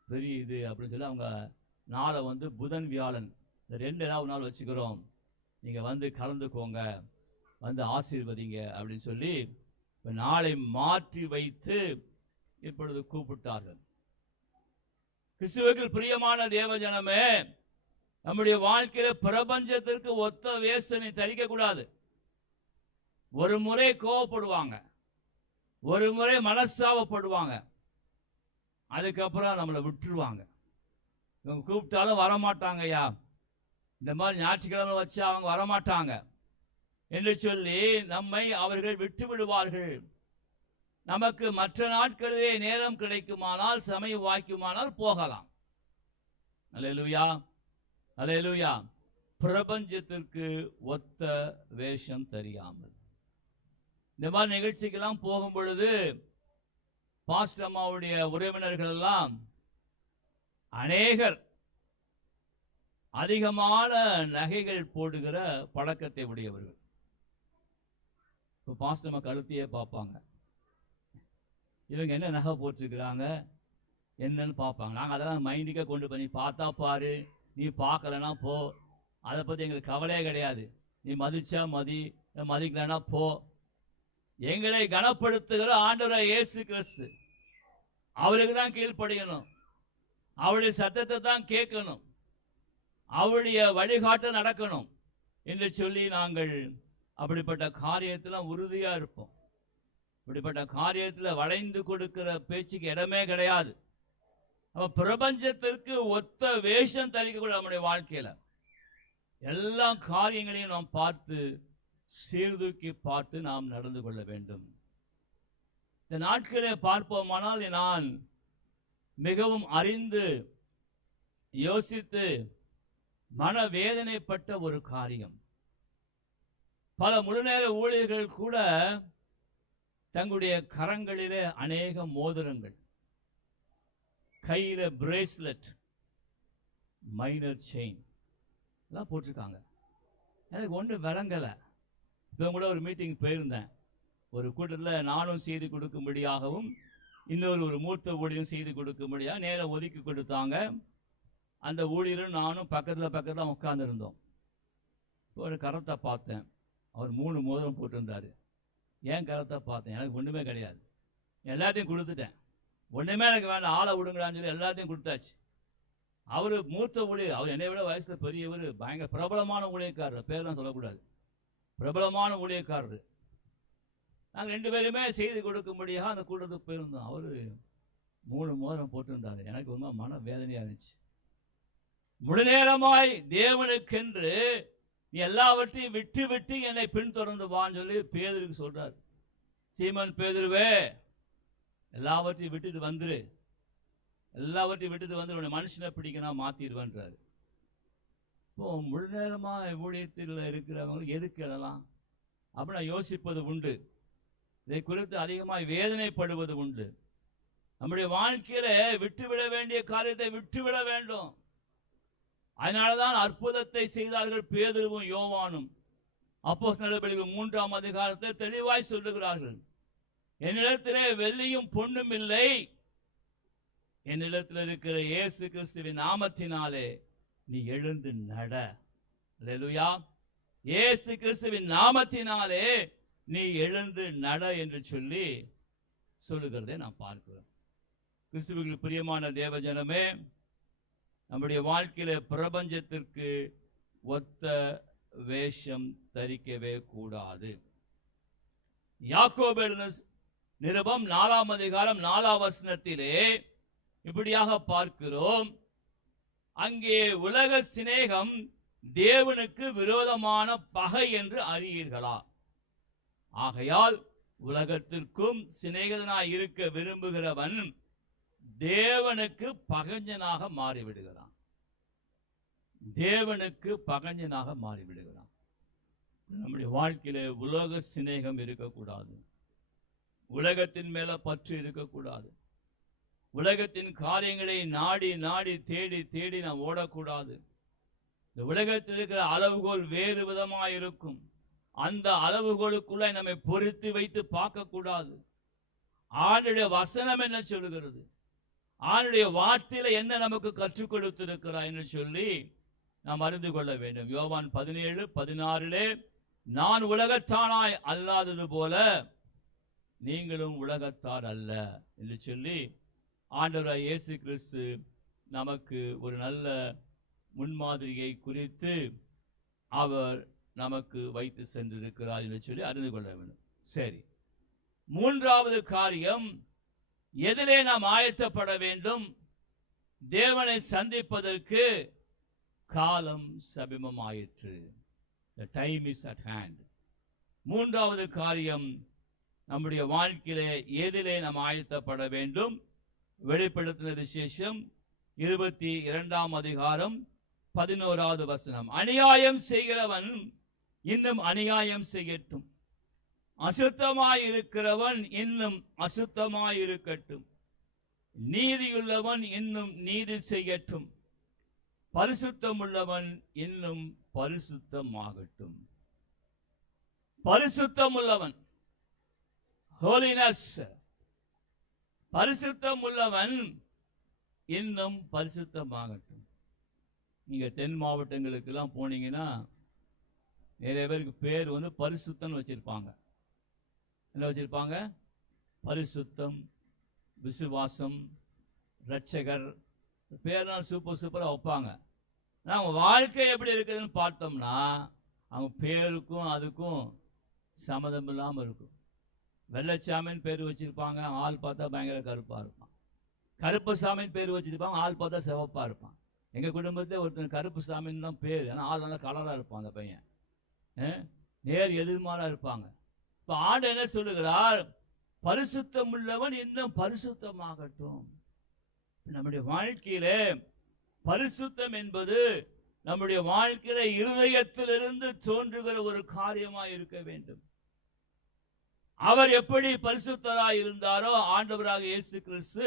பெரிய இது அப்படின்னு சொல்லி அவங்க நாளை வந்து புதன் வியாழன் இந்த 2 நாள் வச்சுக்கிறோம், நீங்கள் வந்து கலந்துக்கோங்க, வந்து ஆசீர்வதிங்க அப்படின்னு சொல்லி நாளை மாற்றி வைத்து இப்பொழுது கூப்பிட்டார்கள். கிறிஸ்துவுக்குள் பிரியமான தேவஜனமே, நம்முடைய வாழ்க்கையில பிரபஞ்சத்திற்கு ஒத்த வேஷனை தரிக்க கூடாது. ஒரு முறை கோவப்படுவாங்க, ஒரு முறை மனஸ்தாபப்படுவாங்க, அதுக்கப்புறம் நம்மளை விட்டுருவாங்க. இவங்க கூப்பிட்டாலும் வரமாட்டாங்கய்யா, இந்த மாதிரி ஞாயிற்றுக்கிழமை வச்சா அவங்க வரமாட்டாங்க என்று சொல்லி நம்மை அவர்கள் விட்டு விடுவார்கள். நமக்கு மற்ற நாட்களிலே நேரம் கிடைக்குமானால், சமயம் வாய்க்குமானால் போகலாம். அல்லேலூயா, அல்லேலூயா. பிரபஞ்சத்திற்கு ஒத்த வேஷம் தெரியாமல். இந்த மாதிரி நிகழ்ச்சிக்கெல்லாம் போகும் பொழுது பாஸ்டர் அம்மாவுடைய உறவினர்கள் எல்லாம் அநேகர் அதிகமான நகைகள் போடுகிற பழக்கத்தை உடையவர்கள். இப்போ பாஸ்டர் அம்மா கழுத்தையே பார்ப்பாங்க, இவங்க என்ன நகை போட்டிருக்கிறாங்க என்னன்னு பார்ப்பாங்க. நாங்கள் அதெல்லாம் மைண்டுக்கே கொண்டு பண்ணி பார்த்தா பாரு, நீ பார்க்கலன்னா போ, அதை பற்றி எங்களுக்கு கவலையே கிடையாது. நீ மதிச்சா மதி, மதிக்கலன்னா போ. எங்களை கனப்படுத்துகிற ஆண்டவராகிய இயேசு கிறிஸ்து, அவருக்கு தான் கீழ்ப்படியணும், அவருடைய சத்தத்தை தான் கேட்கணும், அவருடைய வழிகாட்ட நடக்கணும் என்று சொல்லி நாங்கள் அப்படிப்பட்ட காரியத்தில் உறுதியா இருப்போம். இப்படிப்பட்ட காரியத்தில் வளைந்து கொடுக்கிற பேச்சுக்கு இடமே கிடையாது. பிரபஞ்சத்திற்கு ஒத்த வேஷம் தரிக்கக்கூட நம்முடைய வாழ்க்கையில எல்லா காரியங்களையும் நாம் பார்த்து சீர்தூக்கி பார்த்து நாம் நடந்து கொள்ள வேண்டும். இந்த நாட்களே பார்ப்போமானால் நான் மிகவும் அறிந்து யோசித்து மனவேதனைப்பட்ட ஒரு காரியம். பல முழுநேர ஊழியர்கள் கூட தங்களுடைய கரங்களிலே அநேக மோதிரங்கள், கையில பிரேஸ்லெட், மைனர் செயின் எல்லாம் போட்டிருக்காங்க. எனக்கு ஒன்று விளங்கலை. இப்போ கூட ஒரு மீட்டிங் போயிருந்தேன். ஒரு கூட்டத்தில் நானும் செய்து கொடுக்கும்படியாகவும் இன்னொரு மூத்த ஊழியரும் செய்து கொடுக்கும்படியாக நேரம் ஒதுக்கி கொடுத்தாங்க. அந்த ஊழியரும் நானும் பக்கத்தில் உட்காந்துருந்தோம். ஒரு கரத்தை பார்த்தேன், அவர் 3 மோதிரம் போட்டிருந்தாரு. ஏன் கரத்தை பார்த்தேன், எனக்கு ஒன்றுமே கிடையாது, எல்லாத்தையும் கொடுத்துட்டேன், ஒன்றுமே எனக்கு வேண்டாம், ஆளை விடுங்கடான்னு சொல்லி எல்லாத்தையும் கொடுத்தாச்சு. அவர் மூத்த ஊழியர், அவர் என்னை விட வயசில் பெரியவர், பயங்கர பிரபலமான ஊழியக்காரர், பேரெல்லாம் சொல்லக்கூடாது, பிரபலமான ஊழியக்காரர். நாங்கள் 2 பேருமே செய்து கொடுக்கும்படியாக அந்த கூட்டத்துக்கு போயிருந்தோம். அவர் 3 மோதிரம் போட்டிருந்தாரு. எனக்கு ரொம்ப மன வேதனையாக இருந்துச்சு. முழு நேரமாய் தேவனுக்கென்று நீ எல்லாவற்றையும் விட்டு விட்டு என்னை பின்தொடர்ந்து வான்னு சொல்லி பேதுருக்கு சொல்றாரு. சீமன் பேதுருவே, எல்லாவற்றையும் விட்டுட்டு வந்துரு, எல்லாவற்றையும் விட்டுட்டு வந்து உன்னை மனுஷனை பிடிக்கணும் மாத்திடுவேன்றாரு. இப்போ முழு நேரமா ஊழியத்தில் இருக்கிறவங்க எதுக்கு எழலாம் அப்படி நான் யோசிப்பது உண்டு. இதை குறித்து அதிகமாக வேதனைப்படுவது உண்டு. நம்முடைய வாழ்க்கையில விட்டுவிட வேண்டிய காரியத்தை விட்டுவிட வேண்டும். அதனாலதான் அற்புதத்தை செய்தார்கள் பேதுருவும் யோவானும். அப்போஸ்தலர் நடவடிக்கைகள் 3ஆம் அதிகாரத்தில் தெளிவாய் சொல்லுகிறார்கள், என்னிடத்திலே வெள்ளியும் பொன்னும் இல்லை, என்னிடத்தில் இருக்கிற இயேசு கிறிஸ்துவின் நாமத்தினாலே நீ எழுந்து நட. அல்லேலூயா. இயேசு கிறிஸ்துவின் நாமத்தினாலே நீ எழுந்து நட என்று சொல்லி சொல்லுகிறதை நாம் பார்க்கிறோம். கிறிஸ்துவுக்கு பிரியமான தேவஜனமே, நம்முடைய வாழ்க்கையில பிரபஞ்சத்திற்கு ஒத்த வேஷம் தரிக்கவே கூடாது. யாக்கோபு நிருபம் 4ஆம் அதிகாரம் 4ஆம் வசனத்திலே இப்படியாக பார்க்கிறோம், அங்கே உலக சிநேகம் தேவனுக்கு விரோதமான பகை என்று அறியீர்களா? ஆகையால் உலகத்திற்கும் சிநேகிதனாய் இருக்க விரும்புகிறவன் தேவனுக்கு பகைஞனாக மாறிவிடுகிறான். தேவனுக்கு பகைஞனாக மாறிவிடுகிறான். நம்முடைய வாழ்க்கையில உலக சிநேகம் இருக்கக்கூடாது. உலகத்தின் மேல பற்று இருக்கக்கூடாது. உலகத்தின் காரியங்களை நாடி நாடி தேடி தேடி நாம் ஓடக்கூடாது. இந்த உலகத்தில் இருக்கிற அளவுகோல் வேறு விதமாக இருக்கும். அந்த அளவுகோலுக்குள்ள நம்மை பொருத்தி வைத்து பார்க்க கூடாது. ஆண்டுடைய வசனம் என்ன சொல்லுகிறது, ஆண்டுடைய வார்த்தையில என்ன நமக்கு கற்றுக் கொடுத்திருக்கிறார் என்று சொல்லி நாம் அறிந்து கொள்ள வேண்டும். யோவான் 17:16 நான் உலகத்தானாய் அல்லாதது போல நீங்களும் உலகத்தார் அல்ல என்று சொல்லி ஆண்டவராய் இயேசு கிறிஸ்து நமக்கு ஒரு நல்ல முன்மாதிரியை குறித்து அவர் நமக்கு வைத்து சென்றிருக்கிறார் என்று சொல்லி அறிந்து கொள்ள வேண்டும். சரி, 3வது காரியம், எதிலே நாம் ஆயத்தப்பட வேண்டும்? தேவனை சந்திப்பதற்கு காலம் சமீபமாயிற்று. The time is at hand. 3வது காரியம், நம்முடைய வாழ்க்கையிலே எதிலே நாம் ஆயத்தப்பட வேண்டும்? வெளிப்படுத்தின விசேஷம் 22ஆம் அதிகாரம் 11வது வசனம். அநியாயம் செய்கிறவன் இன்னும் அநியாயம் செய்யட்டும், அசுத்தமாயிருக்கிறவன் இன்னும் அசுத்தமாயிருக்கட்டும், நீதியுள்ளவன் இன்னும் நீதி செய்யட்டும், பரிசுத்தமுள்ளவன் இன்னும் பரிசுத்தமாகட்டும். பரிசுத்தமுள்ளவன், ஹோலினஸ், பரிசுத்தமுள்ளவன் இன்னும் பரிசுத்தமாகட்டும். நீங்க தென் மாவட்டங்களுக்கு எல்லாம் போனீங்கன்னா நிறைய பேருக்கு பேர் பரிசுத்தம் வச்சிருப்பாங்க. என்ன வச்சிருப்பாங்க? பரிசுத்தம், விசுவாசம், ரட்சகர், பேர்லாம் சூப்பர் சூப்பராக வைப்பாங்க. ஆனால் அவங்க வாழ்க்கை எப்படி இருக்குதுன்னு பார்த்தோம்னா அவங்க பேருக்கும் அதுக்கும் சம்மதம் இல்லாமல் இருக்கும். வெள்ளச்சாமின்னு பேர் வச்சிருப்பாங்க, ஆள் பார்த்தா பயங்கர கருப்பாக இருப்பான். கருப்பு சாமின்னு பேர் வச்சிருப்பாங்க, ஆள் பார்த்தா சிவப்பாக இருப்பான். எங்கள் குடும்பத்தில் ஒருத்தர் கருப்பு சாமின்னு தான் பேர், ஆனால் ஆள் நல்லா கலராக இருப்பான். அந்த பையன் நேர் எதிர்மாறாக இருப்பாங்க. இப்போ ஆண்டு என்ன சொல்லுகிறார்? பரிசுத்தம் உள்ளவன் இன்னும் பரிசுத்தமாகட்டும். நம்முடைய வாழ்க்கையில பரிசுத்தம் என்பது நம்முடைய வாழ்க்கையில இருதயத்திலிருந்து தோன்றுகிற ஒரு காரியமாக இருக்க வேண்டும். அவர் எப்படி பரிசுத்தராய் இருந்தாரோ ஆண்டவராக இயேசு கிறிஸ்து,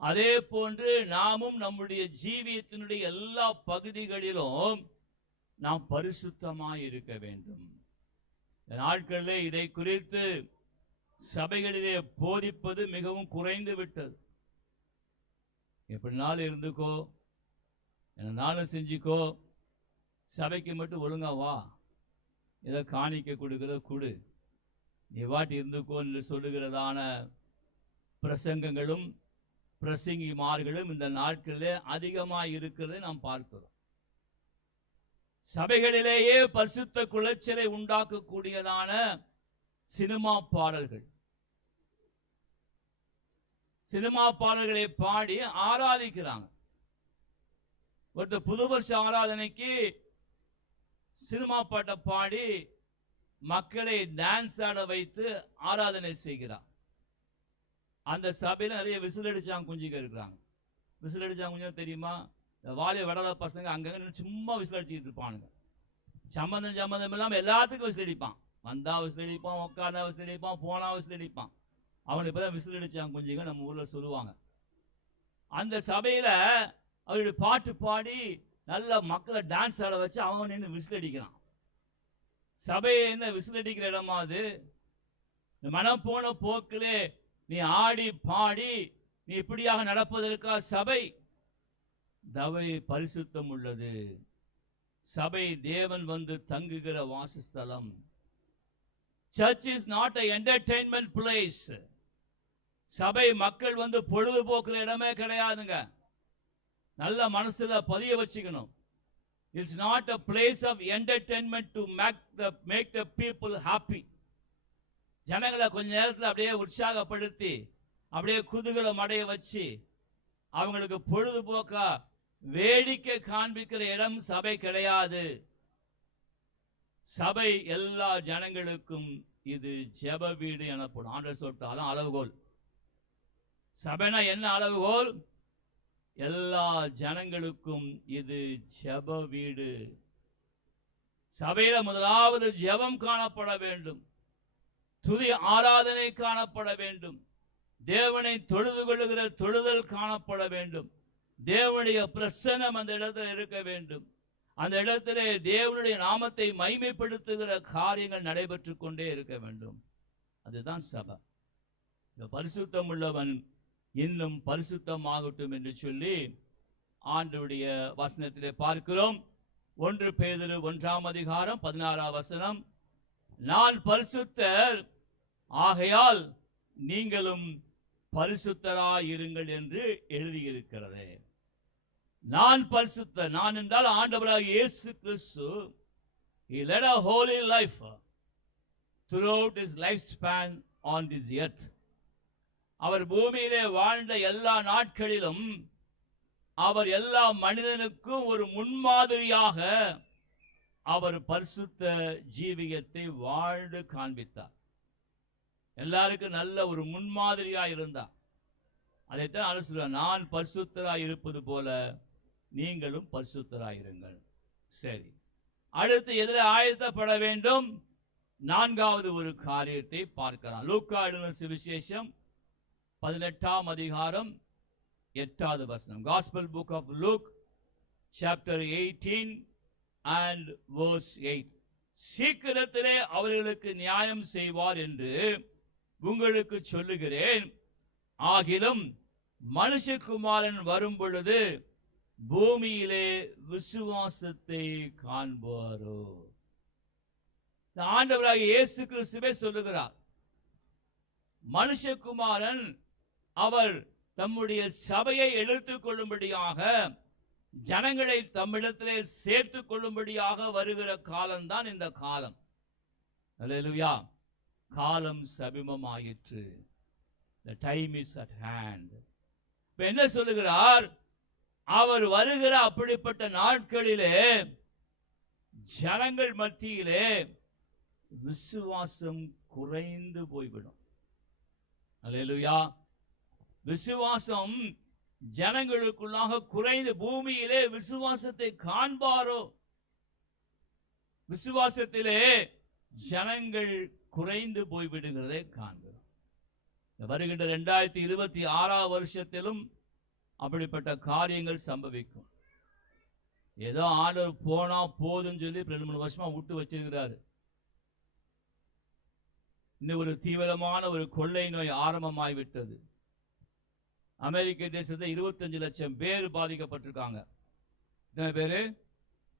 அதே போன்று நாமும் நம்முடைய ஜீவியத்தினுடைய எல்லா பகுதிகளிலும் நாம் பரிசுத்தமாய் இருக்க வேண்டும். நாட்களிலே இதை குறித்து சபைகளிலே போதிப்பது மிகவும் குறைந்து விட்டது. எப்படினாலும் இருந்துக்கோ, என்னாலும் செஞ்சுக்கோ, சபைக்கு மட்டும் ஒழுங்கா வா, ஏதோ காணிக்க கொடுக்கிறத கொடு, நீ வாட்டி இருந்துக்கோ என்று சொல்லுகிறதான பிரசங்கங்களும் பிரசங்கிமார்களும் இந்த நாட்களிலே அதிகமாக இருக்கிறதை நாம் பார்க்கிறோம். சபைகளிலேயே பரிசுத்த குலைச்சலை உண்டாக்கக்கூடியதான சினிமா பாடல்கள், சினிமா பாடல்களை பாடி ஆராதிக்கிறாங்க. ஒருத்தர் புது வருஷ ஆராதனைக்கு சினிமா பாட்டை பாடி மக்களை டான்ஸ் ஆட வைத்து ஆராதனை செய்கிறார். அந்த சபையில நிறைய விசில் அடிச்சாங்க குஞ்சுங்க இருக்கிறாங்க. விசில் அடிச்சாங்க குஞ்சு தெரியுமா? வாலிய வடல பசங்க அங்கங்க சும்மா விசில் அடிச்சுட்டு இருப்பானுங்க. சம்பந்தம் இல்லாம எல்லாத்துக்கும் விசில் அடிப்பான். வந்தா விசில் அடிப்பான், உட்கார்ந்தா விசில் அடிப்பான், போனா விசில் அடிப்பான். அவனுக்கு இப்பதான் விசில் அடிச்சாங்க குஞ்சுங்க நம்ம ஊர்ல சொல்லுவாங்க. அந்த சபையில அவருடைய பாட்டு பாடி நல்ல மக்களை டான்ஸ் ஆட வச்சு அவன் நின்று விசில் அடிக்கிறான். சபையை என்ன விசில் அடிக்கிற இடமா அது? மனம் போன போக்கிலே நீ ஆடி பாடி நீ இப்படியாக நடப்பதற்கா சபை? தவை பரிசுத்தம் உள்ளது. சபை தேவன் வந்து தங்குகிற வாசஸ்தலம். Church is not a entertainment place. சபை மக்கள் வந்து பொழுதுபோக்குற இடமே கிடையாதுங்க. நல்ல மனசுல பதிய வச்சுக்கணும். It's not a place of entertainment to make the people happy. ஜனங்களை கொஞ்ச நேரத்தில் அப்படியே உற்சாகப்படுத்தி அப்படியே குதூகலம் அடைய வச்சு அவங்களுக்கு பொழுதுபோக்கா வேடிக்கை காண்பிக்கிற இடம் சபை கிடையாது. சபை எல்லா ஜனங்களுக்கும் இது ஜெப வீடு எனப்படும். ஆண்டவர் சொல்லிட்டாலும் அளவுகோல். சபைனா என்ன அளவுகோல்? எல்லா ஜனங்களுக்கும் இது ஜெப வீடு. சபையில முதலாவது ஜெபம் காணப்பட வேண்டும், துதி ஆராதனை காணப்பட வேண்டும், தேவனை தொழுது கொள்ளுகிற தொழுதல் காணப்பட வேண்டும், தேவனுடைய பிரசன்னம் அந்த இடத்துல இருக்க வேண்டும். அந்த இடத்திலே தேவனுடைய நாமத்தை மைமைப்படுத்துகிற காரியங்கள் நடைபெற்று கொண்டே இருக்க வேண்டும். அதுதான் சபை. இந்த பரிசுத்தம் உள்ளவன் இன்னும் பரிசுத்தமாகட்டும் என்று சொல்லி ஆண்டவருடைய வசனத்திலே பார்க்கிறோம். 1 பேதுரு 1:16 நான் பரிசுத்தர் ஆகையால் நீங்களும் பரிசுத்தராயிருங்கள் என்று எழுதியிருக்கிறது. நான் பரிசுத்தர். நான் என்றால் ஆண்டவராகிய இயேசு கிறிஸ்து. He led a holy life throughout his lifespan on this earth. அவர் பூமியிலே வாழ்ந்த எல்லா நாட்களிலும் அவர் எல்லா மனிதனுக்கும் ஒரு முன்மாதிரியாக அவர் பரிசுத்த ஜீவியத்தை வாழ்ந்து காண்பித்தார். எல்லாருக்கும் நல்ல ஒரு முன்மாதிரியாக இருந்தார். அதைத்தான் சொல்றார், நான் பரிசுத்தராய் இருப்பது போல நீங்களும் பரிசுத்தராயிருங்கள். சரி, அடுத்து எதில் ஆயத்தப்பட வேண்டும்? நான்காவது ஒரு காரியத்தை பார்க்கலாம். லூக்கா எழுதின சுவிசேஷம் 18ஆம் அதிகாரம் 8வது வசனம். Gospel book of Luke chapter 18 and verse 8. சீக்கிரத்திலே அவர்களுக்கு நியாயம் செய்வார் என்று உங்களுக்கு சொல்லுகிறேன். ஆகிலும் மனுஷகுமாரன் வரும் பொழுது பூமியிலே விசுவாசத்தை காண்பாரோ? ஆண்டவராகிய இயேசு கிறிஸ்துவே சொல்லுகிறார், மனுஷகுமாரன் அவர் தம்முடைய சபையை எடுத்துக் கொள்ளும்படியாக, ஜனங்களை தம்மிடத்திலே சேர்த்துக் கொள்ளும்படியாக வருகிற காலம்தான் இந்த காலம். அல்லேலூயா. காலம் சமீபமாயிற்று. The time is at hand. இப்ப என்ன சொல்லுகிறார்? அவர் வருகிற அப்படிப்பட்ட நாட்களிலே ஜனங்கள் மத்தியிலே விசுவாசம் குறைந்து போய்விடும். அல்லேலூயா. விசுவாசம் ஜனங்களுக்குள்ளாக குறைந்து, பூமியிலே விசுவாசத்தை காண்பாரோ? விசுவாசத்திலே ஜனங்கள் குறைந்து போய்விடுகிறதை காண்கிறோம். வருகின்ற 2026 வருஷத்திலும் அப்படிப்பட்ட காரியங்கள் சம்பவிக்கும். ஏதோ ஆண்டவர் போனா போதுன்னு சொல்லி 2-3 வருஷமா விட்டு வச்சிருக்கிறாரு. இன்னும் ஒரு தீவிரமான ஒரு கொள்ளை நோய் ஆரம்பமாய்விட்டது. அமெரிக்க தேசத்தில் 25 லட்சம் பேர் பாதிக்கப்பட்டிருக்காங்க. எத்தனை பேரு?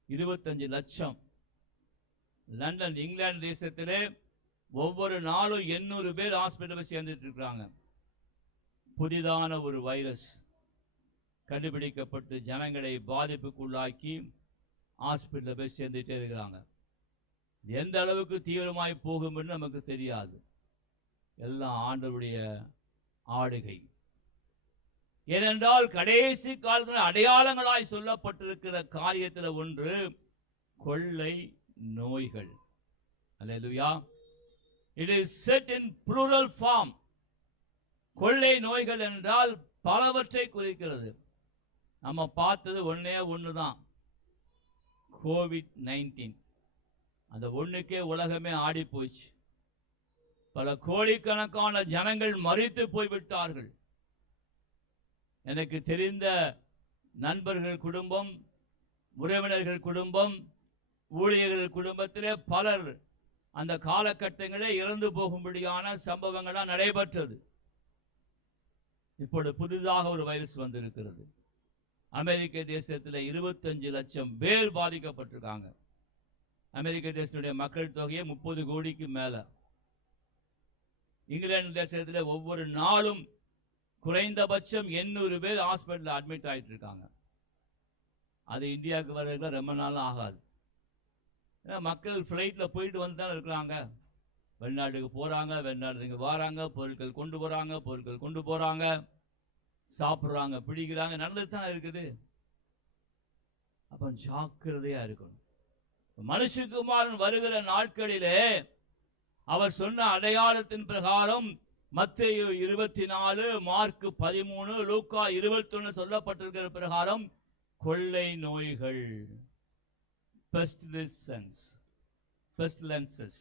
25 லட்சம். லண்டன், இங்கிலாந்து தேசத்திலே ஒவ்வொரு நாளும் 800 பேர் ஹாஸ்பிட்டல் சேர்ந்துட்டு இருக்கிறாங்க. புதிதான ஒரு வைரஸ் கண்டுபிடிக்கப்பட்டு ஜனங்களை பாதிப்புக்குள்ளாக்கி ஹாஸ்பிட்டல் போய் சேர்ந்துட்டே இருக்கிறாங்க. எந்த அளவுக்கு தீவிரமாய் போகும் என்று நமக்கு தெரியாது. எல்லாம் ஆண்டவருடைய ஆளுகை. ஏனென்றால் கடைசி காலத்தில் அடையாளங்களாய் சொல்லப்பட்டிருக்கிற காரியத்தில் ஒன்று கொள்ளை நோய்கள். அல்லேலூயா. It is set in plural form. கொள்ளை நோய்கள் என்றால் பலவற்றை குறிக்கிறது. நம்ம பார்த்தது ஒன்னே ஒண்ணுதான், COVID-19. அந்த ஒண்ணுக்கே உலகமே ஆடி போச்சு. பல கோடிக்கணக்கான ஜனங்கள் மரித்து போய்விட்டார்கள். எனக்கு தெரிந்த நண்பர்கள் குடும்பம், உறவினர்கள் குடும்பம், ஊழியர்கள் குடும்பத்திலே பலர் அந்த காலகட்டங்களே இறந்து போகும்படியான சம்பவங்கள்லாம் நடைபெற்றது. இப்பொழுது புதிதாக ஒரு வைரஸ் வந்திருக்கிறது. அமெரிக்க தேசத்தில் 25 லட்சம் பேர் பாதிக்கப்பட்டிருக்காங்க. அமெரிக்க தேசத்துடைய மக்கள் தொகையை 30 கோடிக்கு மேல. இங்கிலாந்து தேசத்தில் ஒவ்வொரு நாளும் குறைந்தபட்சம் 800 பேர் ஹாஸ்பிட்டல் அட்மிட் ஆயிட்டு இருக்காங்க. அது இந்தியாவுக்கு வர்றதுக்கு ரொம்ப நாளும் ஆகாது. ஏன்னா மக்கள் ஃப்ளைட்ல போயிட்டு வந்து தான் இருக்கிறாங்க. வெளிநாட்டுக்கு போறாங்க, வெளிநாட்டுக்கு வராங்க, பொருட்கள் கொண்டு போறாங்க, பொருட்கள் கொண்டு போறாங்க, சாப்பிட்றாங்க, பிடிக்கிறாங்க, நல்லது தான் இருக்குது. அப்ப ஜாக்கிரதையா இருக்கணும். மனுஷகுமாரன் வருகிற நாட்களிலே அவர் சொன்ன அடையாளத்தின் பிரகாரம் மத்தேயு 24, மார்க் 13, லூக்கா 21 சொல்லப்பட்டிருக்கிற பிரகாரம் கொள்ளை நோய்கள், பெஸ்டிலன்சஸ்,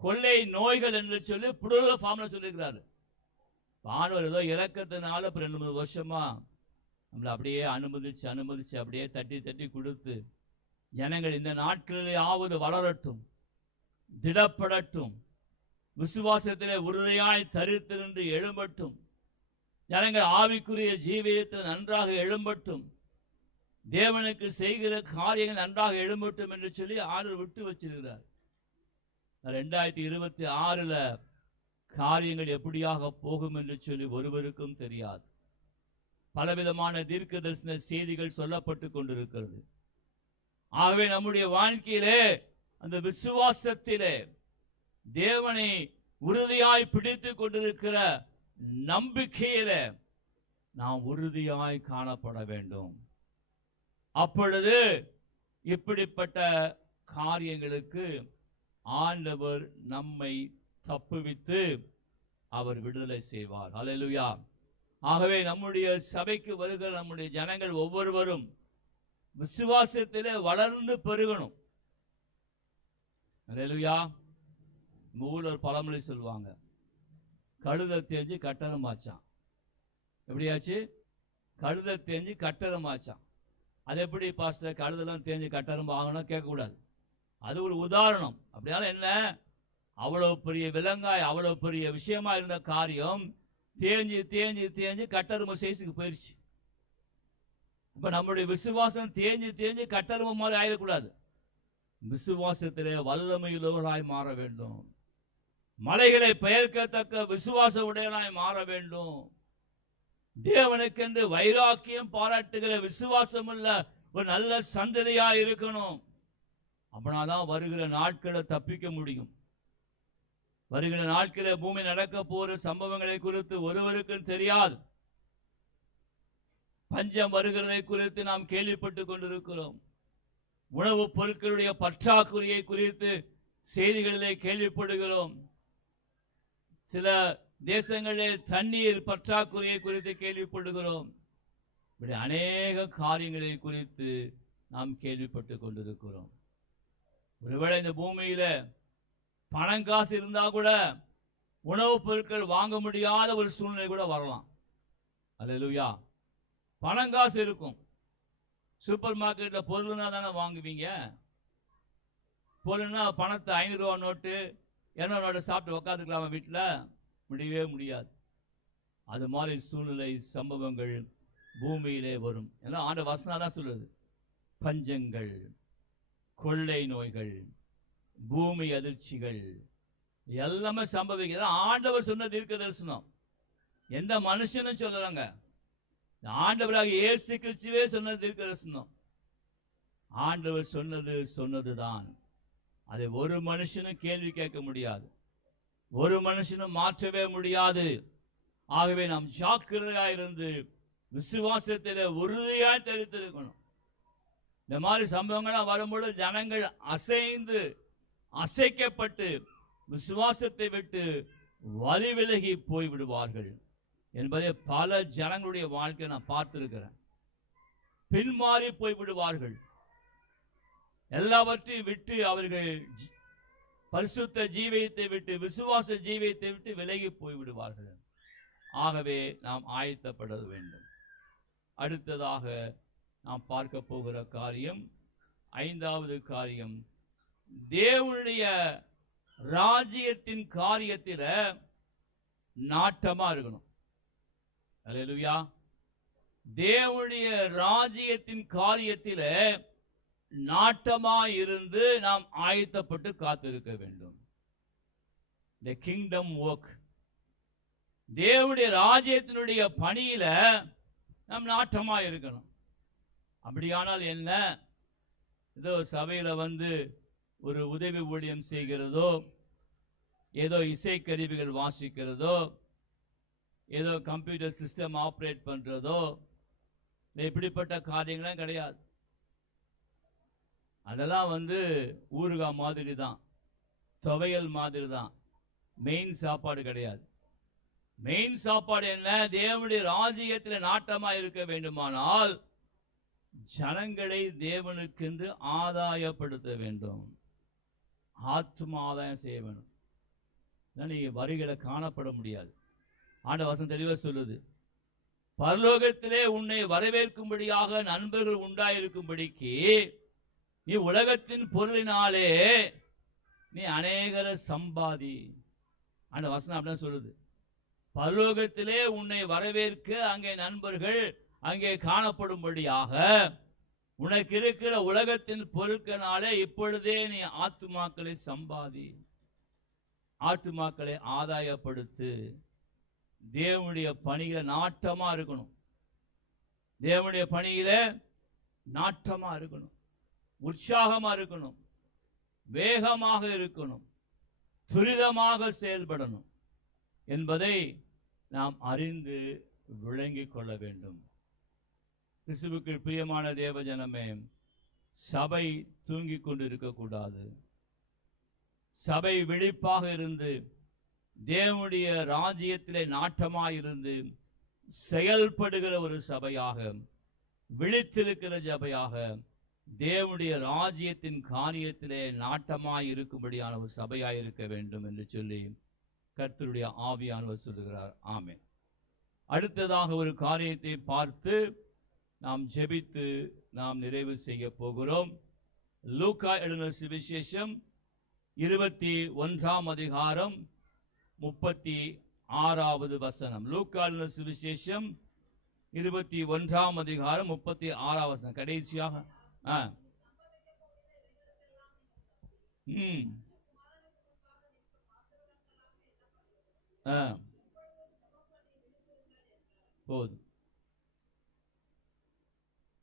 கொள்ளை நோய்கள் என்று சொல்லி புடல ஃபார்ம்ல சொல்லியிருக்கிறாரு. ஆண்டவர் ஏதோ இறக்கத்தினால 2-3 வருஷமா நம்மளை அப்படியே அனுமதிச்சு அப்படியே தட்டி கொடுத்து, ஜனங்கள் இந்த நாட்களிலே ஆவது வளரட்டும், திடப்படட்டும், விசுவாசத்திலே உறுதியாய் தரித்து நின்று எழும்பட்டும், ஜனங்கள் ஆவிக்குரிய ஜீவியத்தில் நன்றாக எழும்பட்டும், தேவனுக்கு செய்கிற காரியங்கள் நன்றாக எழும்பட்டும் என்று சொல்லி ஆண்டவர் விட்டு வச்சிருக்கிறார். 2026 காரியங்கள் எப்படியாக போகும் என்று சொல்லி ஒருவருக்கும் தெரியாது. பலவிதமான தீர்க்க தரிசன செய்திகள் சொல்லப்பட்டு கொண்டிருக்கிறது. ஆகவே நம்முடைய வாழ்க்கையிலே அந்த விசுவாசத்திலே தேவனை உறுதியாய் பிடித்து கொண்டிருக்கிற நம்பிக்கையில நாம் உறுதியாய் காணப்பட வேண்டும். அப்பொழுது இப்படிப்பட்ட காரியங்களுக்கு ஆண்டவர் நம்மை தப்புவித்து அவர் விடுதலை செய்வார். ஹல்லேலூயா. ஆகவே நம்முடைய சபைக்கு வருகிற நம்முடைய ஜனங்கள் ஒவ்வொருவரும் விசுவாசத்திலே வளர்ந்து பெருகணும். அல்லேலூயா. ஊர்ல ஒரு பழமொழி சொல்லுவாங்க, கழுதை தேஞ்சு கட்டடம் ஆச்சான். எப்படியாச்சு? கழுதை தேஞ்சு கட்டடம் ஆச்சான். அது எப்படி பாஸ்டர் கழுதெல்லாம் தேஞ்சு கட்டடம் ஆகணும் கேட்கக்கூடாது. அது ஒரு உதாரணம். அப்படியால என்ன, அவ்வளவு பெரிய விலங்காய் அவ்வளவு பெரிய விஷயமா இருந்த காரியம் தேஞ்சு தேஞ்சு தேஞ்சு கட்டரும்பு சைஸுக்கு போயிடுச்சு. இப்ப நம்முடைய விசுவாசம் தேஞ்சு தேஞ்சு கட்டரும்பு மாதிரி ஆயிடக்கூடாது. விசுவாசத்திலே வல்லமையுள்ளவர்களாய் மாற வேண்டும். மலைகளை பெயர்க்கத்தக்க விசுவாச உடையவனாய் மாற வேண்டும். தேவனுக்கென்று வைராக்கியம் பாராட்டுகிற விசுவாசம் உள்ள ஒரு நல்ல சந்ததியா இருக்கணும். அப்படினாதான் வருகிற நாட்களை தப்பிக்க முடியும். வருகிற நாட்களில் பூமி நடக்க போற சம்பவங்களை குறித்து ஒருவருக்கும் தெரியாது. பஞ்சம் வருகிறதை குறித்து நாம் கேள்விப்பட்டு கொண்டிருக்கிறோம். உணவுப் பொருட்களுடைய பற்றாக்குறையை குறித்து செய்திகளிலே கேள்விப்படுகிறோம். சில தேசங்களில் தண்ணீர் பற்றாக்குறையை குறித்து கேள்விப்படுகிறோம். இப்படி அநேக காரியங்களை குறித்து நாம் கேள்விப்பட்டு கொண்டிருக்கிறோம். ஒருவேளை இந்த பூமியில பணம் காசு இருந்தா கூட உணவுப் பொருட்கள் வாங்க முடியாத ஒரு சூழ்நிலை கூட வரலாம். அல்லேலூயா. பணம் காசு இருக்கும், சூப்பர் மார்க்கெட்ல பொருள்னா தானே வாங்குவீங்க. பொருள்னா பணத்தை 500 ரூபா நோட்டு 200 நோட்டு சாப்பிட்டு உக்காந்துக்கலாமா? வீட்டில் முடியவே முடியாது. அது மாதிரி சூழ்நிலை சம்பவங்கள் பூமியிலே வரும். எல்லாம் ஆண்ட வசனம் தான் சொல்லுது. பஞ்சங்கள், கொள்ளை நோய்கள், பூமி அதிர்ச்சிகள் எல்லாமே சம்பவிக்கிறது. ஆண்டவர் சொன்ன தீர்க்க தரிசனம். எந்த மனுஷனும் சொல்லலாங்க, ஆண்டவராக இயேசு கிறிஸ்துவே சொன்ன தீர்க்க தரிசனம். ஆண்டவர் சொன்னதுதான். அதை ஒரு மனுஷனும் கேள்வி கேட்க முடியாது, ஒரு மனுஷனும் மாற்றவே முடியாது. ஆகவே நாம் ஜாக்கிரதையா இருந்து விசுவாசத்திலே உறுதியாய் தெரிந்திருக்கணும். இந்த மாதிரி சம்பவங்கள்லாம் வரும்பொழுது ஜனங்கள் அசைக்கப்பட்டு விசுவாசத்தை விட்டு வழி விலகி போய்விடுவார்கள் என்பதை பல ஜனங்களுடைய வாழ்க்கை நான் பார்த்திருக்கிறேன். பின்மாறி போய்விடுவார்கள். எல்லாவற்றையும் விட்டு அவர்கள் பரிசுத்த ஜீவியத்தை விட்டு விசுவாச ஜீவியத்தை விட்டு விலகி போய்விடுவார்கள். ஆகவே நாம் ஆயத்தப்பட வேண்டும். அடுத்ததாக நாம் பார்க்க போகிற காரியம், 5வது காரியம், தேவனுடைய ராஜ்யத்தின் காரியத்தில் நாட்டமா இருக்கணும். அல்லேலூயா. தேவனுடைய ராஜ்யத்தின் காரியத்தில் நாட்டமா இருந்து நாம் ஆயத்தப்பட்டு காத்திருக்க வேண்டும். The kingdom work, தேவனுடைய ராஜ்யத்தினுடைய பணியில நாம் நாட்டமா இருக்கணும். அப்படியானால் என்ன, ஏதோ சபையில வந்து ஒரு உதவி ஊழியம் செய்கிறதோ, ஏதோ இசைக்கருவிகள் வாசிக்கிறதோ, ஏதோ கம்ப்யூட்டர் சிஸ்டம் ஆப்ரேட் பண்றதோ, இப்படிப்பட்ட காரியங்களும் கிடையாது. அதெல்லாம் வந்து ஊறுகாய் மாதிரி தான், துவையல் மாதிரி தான். மெயின் சாப்பாடு கிடையாது. மெயின் சாப்பாடு என்ன? தேவனுடைய ராஜ்யத்தில் நாட்டமா இருக்க வேண்டுமானால் ஜனங்களை தேவனுக்கென்று ஆதாயப்படுத்த வேண்டும். ஆத்ம ஆதாயம் செய்ய வேண்டும். நீங்க வரிகளை காணப்பட முடியாது. ஆண்டவர் வசனம் தெளிவாக சொல்லுது, பரலோகத்திலே உன்னை வரவேற்கும்படியாக நண்பர்கள் உண்டாயிருக்கும்படிக்கு நீ உலகத்தின் பொருளினாலே நீ அநேகரை சம்பாதி. அந்த வசனம் அப்படிதான் சொல்லுது. பரலோகத்திலே உன்னை வரவேற்க அங்கே நண்பர்கள் அங்கே காணப்படும்படியாக உனக்கு இருக்கிற உலகத்தின் பொருட்களாலே இப்பொழுதே நீ ஆத்துமாக்களை சம்பாதி, ஆத்துமாக்களை ஆதாயப்படுத்து. தேவனுடைய பணியில நாட்டமா இருக்கணும். தேவனுடைய பணியில நாட்டமா இருக்கணும், உற்சாகமா இருக்கணும், வேகமாக இருக்கணும், துரிதமாக செயல்படணும் என்பதை நாம் அறிந்து விளங்கிக் கொள்ள வேண்டும். கிறிஸ்துவுக்கு பிரியமான தேவஜனமே, சபை தூங்கிக் கொண்டிருக்க கூடாது. சபை விழிப்பாக இருந்து தேவனுடைய ராஜ்யத்திலே நாட்டமாயிருந்து செயல்படுகிற ஒரு சபையாக விழித்திருக்கிற சபையாக, தேவனுடைய ராஜ்யத்தின் காரியத்திலே நாட்டமாய் இருக்கும்படியான ஒரு சபையாய் இருக்க வேண்டும் என்று சொல்லி கர்த்தருடைய ஆவியானவர் சொல்லுகிறார். ஆமென். அடுத்ததாக ஒரு காரியத்தை பார்த்து நாம் ஜெபித்து நாம் நிறைவு செய்ய போகிறோம். லூக்கா எழுதின சுவிசேஷம் 21 அதிகாரம் 36வது வசனம். லூக்கா எழுதின சுவிசேஷம் 21 அதிகாரம் 36வது வசனம் கடைசியாக. போதும்.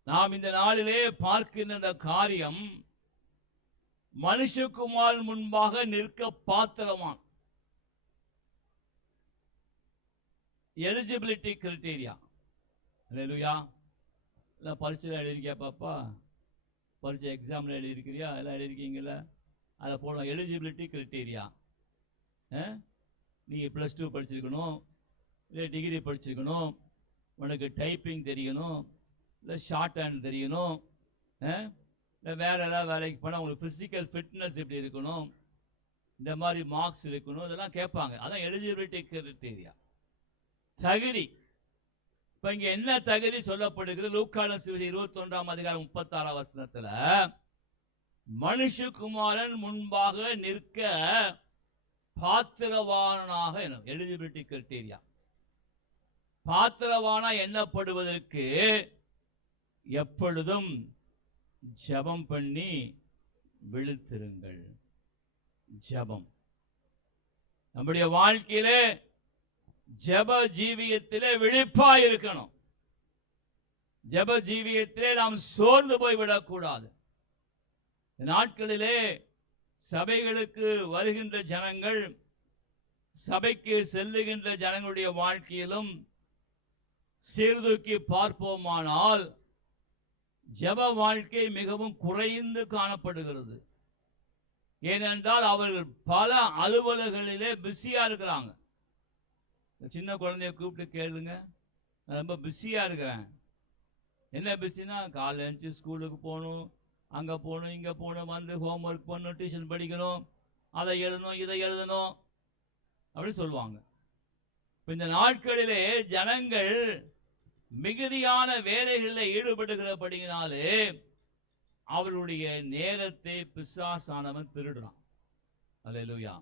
நாம் இந்த நாளிலே பார்க்கின்ற இந்த காரியம் மனுஷகுமார் முன்பாக நிற்க பாத்திரமான் எலிஜிபிலிட்டி கிரைட்டீரியா. அல்லேலூயா. எல்லாம் பரீட்சையில் எழுதியிருக்கியா பாப்பா? பரீட்சை எக்ஸாமில் எழுதியிருக்கிறியா? எல்லாம் எழுதியிருக்கீங்களா? அதில் போன எலிஜிபிலிட்டி கிரைட்டீரியா. நீ +2 படிச்சிருக்கணும், இல்லை டிகிரி படிச்சிருக்கணும், உனக்கு டைப்பிங் தெரியணும், இல்லை ஷார்ட் ஹேண்ட் தெரியணும், இல்லை வேறு ஏதாவது வேலைக்கு போனால் உங்களுக்கு ஃபிசிக்கல் ஃபிட்னஸ் எப்படி இருக்கணும், இந்த மாதிரி மார்க்ஸ் இருக்கணும், இதெல்லாம் கேட்பாங்க. அதான் எலிஜிபிலிட்டி கிரைட்டீரியா, தகுதி. இப்போ இங்கே என்ன தகுதி சொல்லப்படுகிறது? லூக்கா 21 அதிகாரம் 36 வசனத்தில் மனுஷகுமாரன் முன்பாக நிற்க பாத்திரவானாக எலிஜிபிலிட்டி கிரைட்டீரியா. பாத்திரவானா எண்ணப்படுவதற்கு எப்பொழுதும் ஜெபம் பண்ணி விழித்திருங்கள். ஜெபம் நம்முடைய வாழ்க்கையிலே ஜெப ஜீவியத்திலே விழிப்பாய் இருக்கணும். ஜெப ஜீவியத்திலே நாம் சோர்ந்து போய் விடக்கூடாது. நாட்களிலே சபைகளுக்கு வருகின்ற ஜனங்கள், சபைக்கு செல்லுகின்ற ஜனங்களுடைய வாழ்க்கையிலும் சீர்தூக்கி பார்ப்போமானால் ஜெப வாழ்க்கை மிகவும் குறைந்து காணப்படுகிறது. ஏனென்றால் அவர்கள் பல அலுவலர்களிலே பிஸியா இருக்கிறாங்க. சின்ன குழந்தைய கூப்பிட்டு கேளுங்க, நான் ரொம்ப பிஸியா இருக்கிறேன். என்ன பிஸினா, காலைல எழுந்துச்சு ஸ்கூலுக்கு போகணும், அங்கே போகணும், இங்கே போகணும், வந்து ஹோம்ஒர்க் பண்ணணும், டியூஷன் படிக்கணும், அதை எழுதணும், இதை எழுதணும் அப்படி சொல்லுவாங்க. இப்போ இந்த நாட்களிலே ஜனங்கள் மிகுதியான வேலைகளில் ஈடுபடுகிறபடியினாலே அவருடைய நேரத்தை பிசாசானவன் திருடுறான். அல்லேலூயா.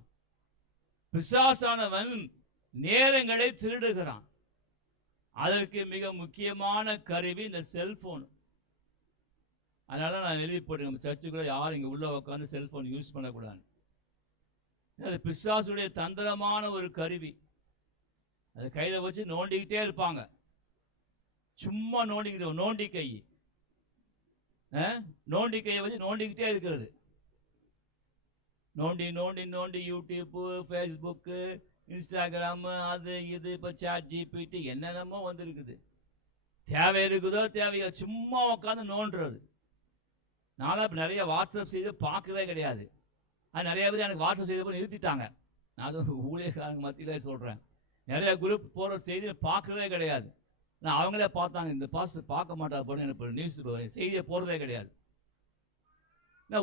பிசாசானவன் நேரங்களை திருடுகிறான். அதற்கு மிக முக்கியமான கருவி இந்த செல்போன். அதனால நான் எழுதி போட்டேன், நம்ம சர்ச்சுக்குள்ள யாரும் இங்கே உள்ள உட்காந்து செல்போன் யூஸ் பண்ணக்கூடாது. அது பிசாசுடைய தந்திரமான ஒரு கருவி. அது கையில் வச்சு நோண்டிக்கிட்டே இருப்பாங்க. சும்மா நோண்டிக்கிட்டு, நோண்டி கையை வச்சு நோண்டிக்கிட்டே இருக்கிறது. நோண்டி நோண்டி நோண்டி யூடியூப்பு, ஃபேஸ்புக்கு, இன்ஸ்டாகிராம், அது இது, இப்போ சாட் ஜிபிடி என்னென்னமோ வந்துருக்குது. தேவை இருக்குதோ தேவையோ சும்மா உட்காந்து நோண்டுறது. நானும் இப்போ நிறைய வாட்ஸ்அப் செய்து பார்க்கவே கிடையாது. அது நிறைய பேர் எனக்கு வாட்ஸ்அப் செய்து நிறுத்திட்டாங்க. நான் அதுவும் ஊழியக்காரங்க மத்தியிலே சொல்கிறேன். நிறைய குரூப் போகிற செய்தி பார்க்கவே கிடையாது. நான் அவங்களே பார்த்தாங்க, இந்த பாஸ்டர் பார்க்க மாட்டார் போல, எனக்கு நியூஸ் செய்தியை போடுறதே கிடையாது.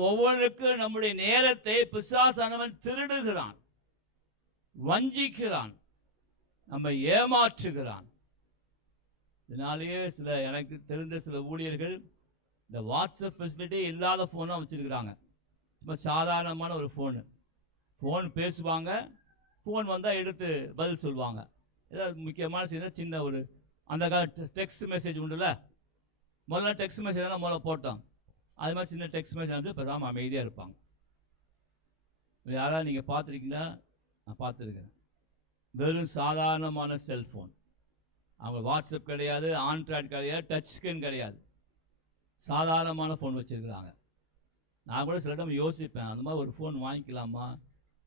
ஒவ்வொன்றுக்கும் நம்முடைய நேரத்தை பிசாசானவன் திருடுகிறான், வஞ்சிக்கிறான், நம்ம ஏமாற்றுகிறான். இதனாலேயே எனக்கு தெரிந்த சில ஊழியர்கள் இந்த வாட்ஸ்அப் ஃபெசிலிட்டி இல்லாத ஃபோனாக வச்சுருக்கிறாங்க. சும்மா சாதாரணமான ஒரு ஃபோன் பேசுவாங்க, ஃபோன் வந்தால் எடுத்து பதில் சொல்லுவாங்க. ஏதாவது முக்கியமான செய்தி, சின்ன ஒரு அந்த கால டெக்ஸ்ட் மெசேஜ் உண்டுல்ல, முதல்ல டெக்ஸ்ட் மெசேஜ் தான் முதல்ல போட்டோம். அது மாதிரி சின்ன டெக்ஸ்ட் மெசேஜ் வந்து பேசாமல் அமைதியாக இருப்பாங்க. யாராவது நீங்கள் பார்த்துருக்கீங்களா? நான் பார்த்துருக்கேன். வெறும் சாதாரணமான செல்ஃபோன். அவங்க வாட்ஸ்அப் கிடையாது, ஆண்ட்ராய்டு கிடையாது, டச் ஸ்கிரீன் கிடையாது, சாதாரணமான ஃபோன் வச்சுருக்கிறாங்க. நான் கூட சில டைம் யோசிப்பேன், அந்த மாதிரி ஒரு ஃபோன் வாங்கிக்கலாமா,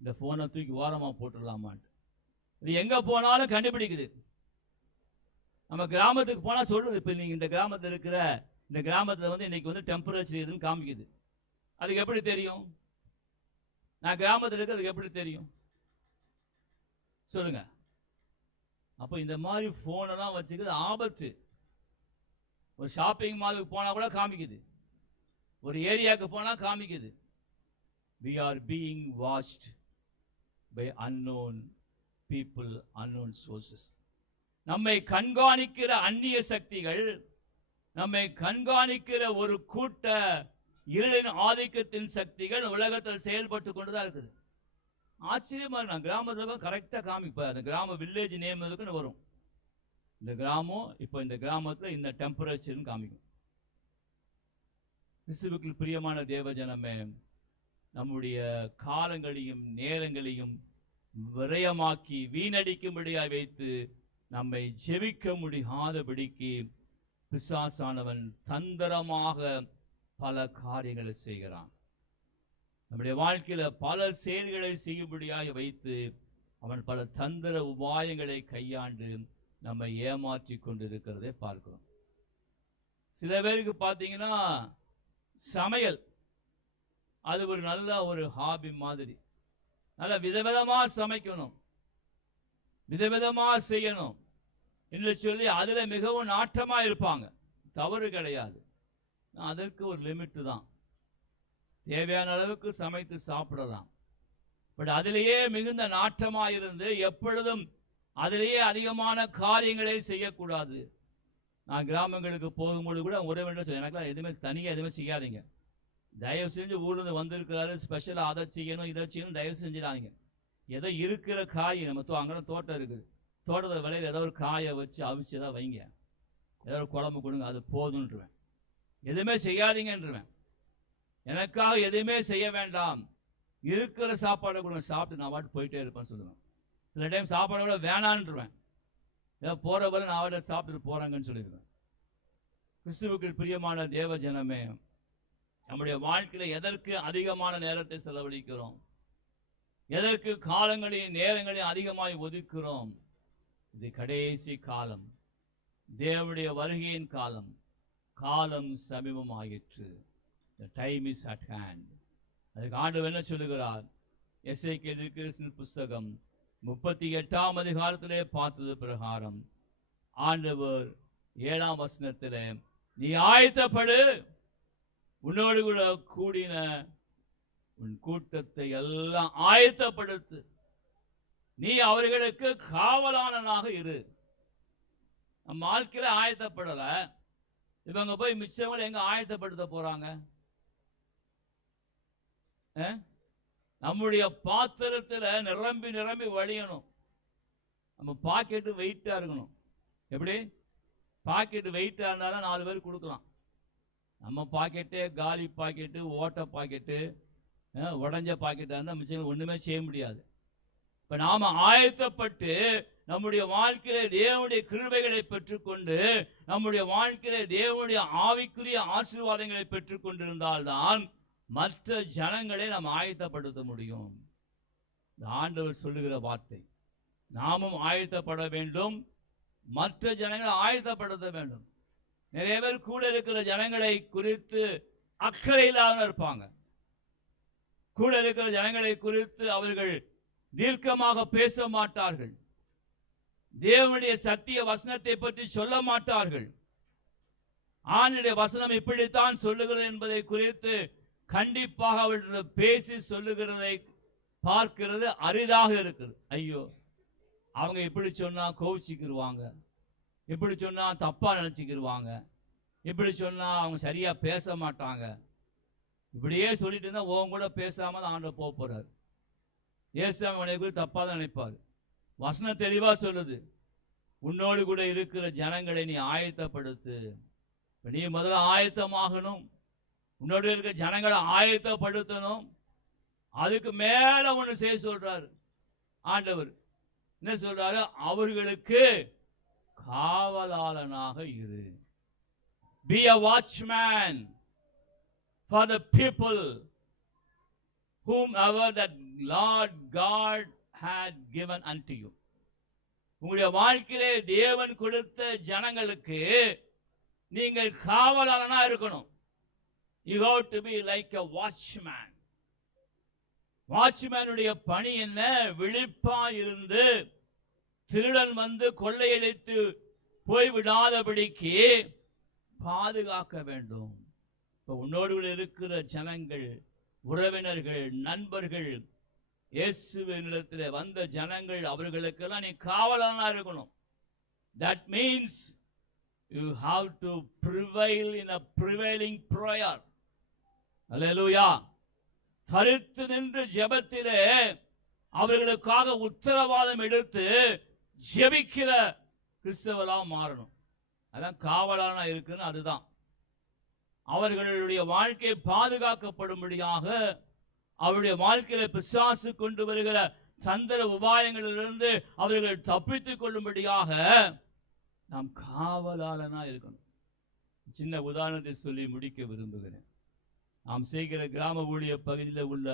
இந்த ஃபோனை தூக்கி ஓரமாக போட்டுடலாமான்ட்டு. இது எங்கே போனாலும் கண்டுபிடிக்குது. நம்ம கிராமத்துக்கு போனால் சொல்லுது, இப்போ நீங்கள் இந்த கிராமத்தில் இருக்கிற, இந்த கிராமத்தில் வந்து இன்னைக்கு வந்து டெம்பரேச்சர் எதுன்னு காமிக்குது. அதுக்கு எப்படி தெரியும்? நான் கிராமத்தில் இருக்க, அதுக்கு எப்படி தெரியும் சொல்லுங்க? அப்போ இந்த மாதிரி ஃபோனெல்லாம் வச்சுக்கிறது ஆபத்து. ஒரு ஷாப்பிங் மாலுக்கு போனா கூட காமிக்குது, ஒரு ஏரியாவுக்கு போனா காமிக்குது. We are being watched by unknown people, unknown sources. நம்மை கண்காணிக்கிற அந்நிய சக்திகள், நம்மை கண்காணிக்கிற ஒரு கூட்ட இருளின் ஆதிக்கத்தின் சக்திகள் உலகத்தில் செயல்பட்டு கொண்டுதான் இருக்குது. ஆச்சரியமா நான் கிராமத்தில் கரெக்டாக காமிப்பேன். அந்த கிராம வில்லேஜ் நேம் எதுக்குன்னு வரும். இந்த கிராமம் இப்போ இந்த கிராமத்தில் இந்த டெம்பரேச்சர்னு காமிக்கும். கிறிஸ்துவுக்குள் பிரியமான தேவஜனமே, நம்முடைய காலங்களையும் நேரங்களையும் விரயமாக்கி வீணடிக்கும்படியாய் வைத்து நம்மை ஜெபிக்க முடியாதபடிக்கு பிசாசானவன் தந்திரமாக பல காரியங்களை செய்கிறான். நம்முடைய வாழ்க்கையில பல செயல்களை செய்யும்படியாக வைத்து அவன் பல தந்திர உபாயங்களை கையாண்டு நம்மை ஏமாற்றி கொண்டிருக்கிறதை பார்க்கிறோம். சில பேருக்கு பார்த்தீங்கன்னா சமையல் அது ஒரு நல்ல ஒரு ஹாபி மாதிரி. நல்ல விதவிதமா சமைக்கணும், விதவிதமா செய்யணும் என்று சொல்லி அதுல மிகவும் நாட்டமா இருப்பாங்க. தவறு கிடையாது. அதற்கு ஒரு லிமிட் தான். தேவையான அளவுக்கு சமைத்து சாப்பிடலாம். பட் அதிலேயே மிகுந்த நாட்டமா இருந்து எப்பொழுதும் அதிலேயே அதிகமான காரியங்களை செய்யக்கூடாது. நான் கிராமங்களுக்கு போகும்போது கூட உறவினர் சொல்ல, எனக்குலாம் எதுவுமே தனியாக எதுவுமே செய்யாதீங்க, தயவு செஞ்சு ஊர்லேருந்து வந்திருக்கிறாரு ஸ்பெஷலாக அதை செய்யணும் இதை செய்யணும் தயவு செஞ்சிடாதீங்க. ஏதோ இருக்கிற காய் நம்ம அங்கே தோட்டம் இருக்குது, தோட்டத்தில் விளையில ஏதோ ஒரு காயை வச்சு அவிச்சு தான் வைங்க, ஏதோ ஒரு குழம்பு கொடுங்க, அது போதுன்றுவேன். எதுவுமே செய்யாதீங்கன்றுவேன். எனக்காக எதுவுமே செய்ய வேண்டாம், இருக்கிற சாப்பாடை கொடுங்க, சாப்பிட்டு நான் பாட்டு போயிட்டே இருப்பேன் சொல்லுவேன். சில டைம் சாப்பாடை கூட வேணான்றுவேன், ஏதோ போகிற போல நான் அவட சாப்பிட்டுட்டு போகிறாங்கன்னு சொல்லிடுவேன். கிறிஸ்துவுக்கு பிரியமான தேவ ஜனமே, நம்முடைய வாழ்க்கையில் எதற்கு அதிகமான நேரத்தை செலவழிக்கிறோம், எதற்கு காலங்களையும் நேரங்களையும் அதிகமாய் ஒதுக்கிறோம்? இது கடைசி காலம், தேவனுடைய வருகையின் காலம். காலம் சமீபம் ஆயிற்று. The time is at hand. அதுக்கு ஆண்டவர் என்ன சொல்லுகிறார்? எசேக்கியேல் புஸ்தகம் 38ஆம் அதிகாரத்திலே பார்த்தது பிரகாரம் ஆண்டவர் 7ஆம் வசனத்திலே, நீ ஆயத்தப்படு, உன்னோடு கூட கூடின உன் கூட்டத்தை எல்லாம் ஆயத்தப்படுத்து, நீ அவர்களுக்கு காவலாளனாக இரு. நம்ம வாழ்க்கையில ஆயத்தப்படல, இவங்க போய் மிச்சவங்களை எங்க ஆயத்தப்படுத்த போறாங்க? நம்முடைய பாத்திரத்துல நிரம்பி நிரம்பி வழியணும். நம்ம பாக்கெட்டு வெயிட்டா இருக்கணும். எப்படி? பாக்கெட்டு வெயிட்டா இருந்தாலும் 4 பேர் கொடுக்கலாம். நம்ம பாக்கெட்டே காலி பாக்கெட்டு, ஓட்ட பாக்கெட்டு, உடஞ்ச பாக்கெட்டா இருந்தால் மிச்சம் ஒண்ணுமே செய்ய முடியாது. இப்ப நாம ஆயத்தப்பட்டு நம்முடைய வாழ்க்கையில தேவனுடைய கிருபைகளை பெற்றுக்கொண்டு நம்முடைய வாழ்க்கையில தேவனுடைய ஆவிக்குரிய ஆசீர்வாதங்களை பெற்றுக் கொண்டிருந்தால்தான் மற்ற ஜனங்களை நாம் ஆயத்தப்படுத்த முடியும். ஆண்டவர் சொல்லுகிற வார்த்தை, நாமும் ஆயத்தப்பட வேண்டும், மற்ற ஜனங்களை ஆயத்தப்படுத்த வேண்டும். நிறைய பேர் கூட இருக்கிற ஜனங்களை குறித்து அக்கறை இல்லாமல் இருப்பாங்க. கூட இருக்கிற ஜனங்களை குறித்து அவர்கள் தீர்க்கமாக பேச மாட்டார்கள். தேவனுடைய சத்திய வசனத்தை பற்றி சொல்ல மாட்டார்கள். ஆண்டுடைய வசனம் இப்படித்தான் சொல்லுகிறது என்பதை குறித்து கண்டிப்பாக அவர்கள் பேசி சொல்லுகிறதை பார்க்கிறது அரிதாக இருக்குது. ஐயோ, அவங்க இப்படி சொன்னா கோவிச்சுக்கிடுவாங்க, இப்படி சொன்னா தப்பா நினைச்சுக்கிடுவாங்க, இப்படி சொன்னா அவங்க சரியா பேச மாட்டாங்க, இப்படியே சொல்லிட்டு இருந்தா உன் கூட பேசாம தான் ஆண்டவர் போக போறாரு. ஏசாமனை கூட தப்பா தான் நினைப்பாரு. வசனம் தெளிவா சொல்லுது, உன்னோடு கூட இருக்கிற ஜனங்களை நீ ஆயத்தப்படுத்து. நீ முதல்ல ஆயத்தமாகணும், உன்னோடு இருக்கிற ஜனங்களை ஆயத்தப்படுத்தணும். அதுக்கு மேல ஒண்ணு செய்ய சொல்றாரு ஆண்டவர். என்ன சொல்றாரு? அவர்களுக்கு காவலாளனாக இரு. Be a watchman for the people whomever that Lord God had given unto you. உங்களுடைய வாழ்க்கையிலே தேவன் கொடுத்த ஜனங்களுக்கு நீங்கள் காவலாளனா இருக்கணும். You have to be like a watchman. வாட்ச்மேனுடைய பணி என்ன? விழிப்பா இருந்து திருடன் வந்து கொள்ளையடித்து போய்விடாதபடிக்கு பாதுகாக்க வேண்டும். இப்போ உன்னோடு இருக்கிற ஜனங்கள், உறவினர்கள், நண்பர்கள், இயேசுவினிடத்தில் வந்த ஜனங்கள், அவர்களுக்கெல்லாம் நீ காவலானா இருக்கணும். That means you have to prevail in a prevailing prayer. Hallelujah. தரித்து நின்று ஜெபத்திலே அவர்களுக்காக உத்தரவாதம் எடுத்து ஜெபிக்கிற கிறிஸ்தவர்களாக மாறணும். அதான் காவலானா இருக்குன்னு. அதுதான் அவர்களுடைய வாழ்க்கை பாதுகாக்கப்படும்படியாக, அவருடைய வாழ்க்கையில பிசாசு கொண்டு வருகிற சந்திர உபாயங்களிலிருந்து அவர்கள் தப்பித்துக் கொள்ளும்படியாக நாம் காவலாளனா இருக்கணும். சின்ன உதாரணத்தை சொல்லி முடிக்க விரும்புகிறேன். நாம் செய்கிற கிராம ஊழிய பகுதியில் உள்ள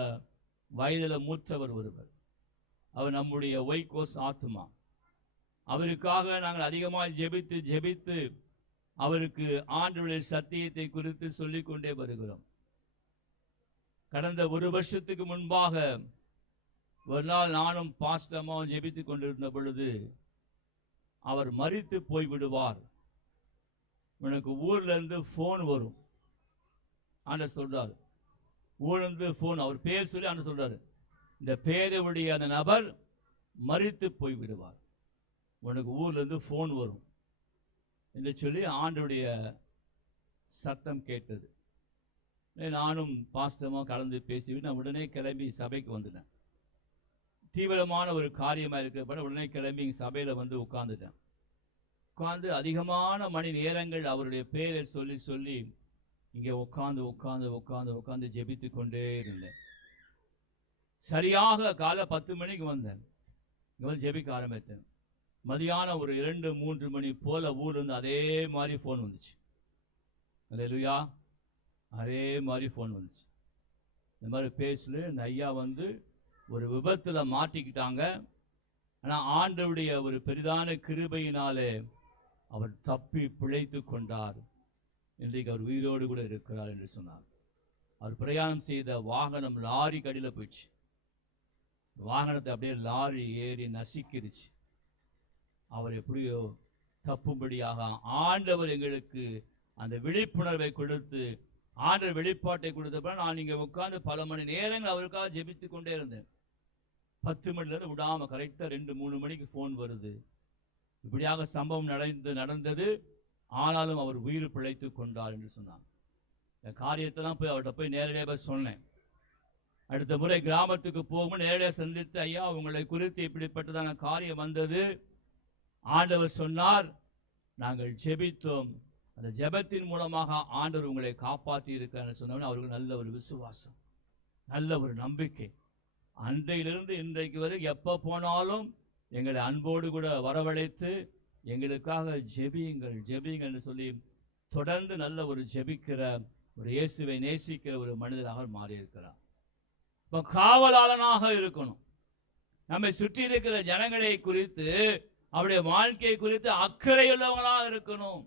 வயதில் மூத்தவர் ஒருவர், அவர் நம்முடைய ஒய்கோஸ் ஆத்மா. அவருக்காக நாங்கள் அதிகமாக ஜெபித்து ஜெபித்து அவருக்கு ஆண்டவருடைய சத்தியத்தை குறித்து சொல்லிக் கொண்டே வருகிறோம். கடந்த ஒரு வருஷத்துக்கு முன்பாக ஒரு நாள் நானும் பாஸ்டமாவும் ஜெபித்து கொண்டிருந்த பொழுது, அவர் மரித்து போய்விடுவார், உனக்கு ஊர்ல இருந்து போன் வரும் ஆண்டவர் சொல்றாரு. ஊர்ல இருந்து போன், அவர் பேர் சொல்லி ஆண்டவர் சொல்றாரு, இந்த பேருடைய அந்த நபர் மரித்து போய்விடுவார், உனக்கு ஊர்ல இருந்து போன் வரும் என்று சொல்லி ஆண்டவருடைய சத்தம் கேட்டது. நானும் பாஸ்டமா கலந்து பேசிவிட்டு நான் உடனே கிளம்பி சபைக்கு வந்துட்டேன். தீவிரமான ஒரு காரியமாக இருக்கிறப்ப உடனே கிளம்பி சபையில் வந்து உட்கார்ந்துட்டேன். உட்கார்ந்து அதிகமான மணி நேரங்கள் அவருடைய பேரை சொல்லி சொல்லி இங்கே உட்கார்ந்து உட்கார்ந்து உட்கார்ந்து உட்கார்ந்து ஜெபித்து கொண்டே இருந்தேன். சரியாக காலை 10 மணிக்கு வந்தேன். இங்கே வந்து ஜெபிக்க ஆரம்பித்தேன். மதியானம் ஒரு 2-3 மணி போல ஊர்லேருந்து அதே மாதிரி ஃபோன் வந்துச்சு. அல்லேலூயா, அதே மாதிரி ஃபோன் வந்துச்சு. இந்த மாதிரி பேசல, இந்த ஐயா வந்து ஒரு விபத்தில் மாட்டிக்கிட்டாங்க, ஆனால் ஆண்டவருடைய ஒரு பெரிதான கிருபையினாலே அவர் தப்பி பிழைத்து கொண்டார், இன்றைக்கு அவர் உயிரோடு கூட இருக்கிறார் என்று சொன்னார். அவர் பிரயாணம் செய்த வாகனம் லாரி கடியில் போயிடுச்சு. வாகனத்தை அப்படியே லாரி ஏறி நசிக்கிருச்சு. அவர் எப்படியோ தப்பும்படியாக ஆண்டவர் எங்களுக்கு அந்த விழிப்புணர்வை கொடுத்து, ஆண்டவர் வெளிப்பாட்டை கொடுத்தப்ப நான் இங்கே உட்கார்ந்து பல மணி நேரங்கள் அவருக்காக ஜெபித்து கொண்டே இருந்தேன். 10 மணிலேருந்து விடாமல் கரெக்டாக 2-3 மணிக்கு ஃபோன் வருது. இப்படியாக சம்பவம் நடந்தது, ஆனாலும் அவர் உயிர் பிழைத்து கொண்டார் என்று சொன்னார். இந்த காரியத்தெல்லாம் போய் அவர்கிட்ட போய் நேரடியாக போய் சொன்னேன். அடுத்த முறை கிராமத்துக்கு போகும்போது நேரடியாக சந்தித்து, ஐயா உங்களை குறித்து இப்படிப்பட்டதான காரியம் வந்தது, ஆண்டவர் சொன்னார், நாங்கள் ஜெபித்தோம், அந்த ஜெபத்தின் மூலமாக ஆண்டவர் உங்களை காப்பாற்றி இருக்கிறார் சொன்னோம்னா அவருக்கு நல்ல ஒரு விசுவாசம், நல்ல ஒரு நம்பிக்கை. அன்றையிலிருந்து இன்றைக்கு வரை எப்போ போனாலும் எங்களை அன்போடு கூட வரவழைத்து எங்களுக்காக ஜெபியுங்கள் ஜெபியுங்கள் சொல்லி தொடர்ந்து நல்ல ஒரு ஜெபிக்கிற ஒரு இயேசுவை நேசிக்கிற ஒரு மனிதராக மாறியிருக்கிறார். இப்போ காவலாளனாக இருக்கணும். நம்மை சுற்றி இருக்கிற ஜனங்களை குறித்து, அவருடைய வாழ்க்கையை குறித்து அக்கறையுள்ளவங்களாக இருக்கணும்.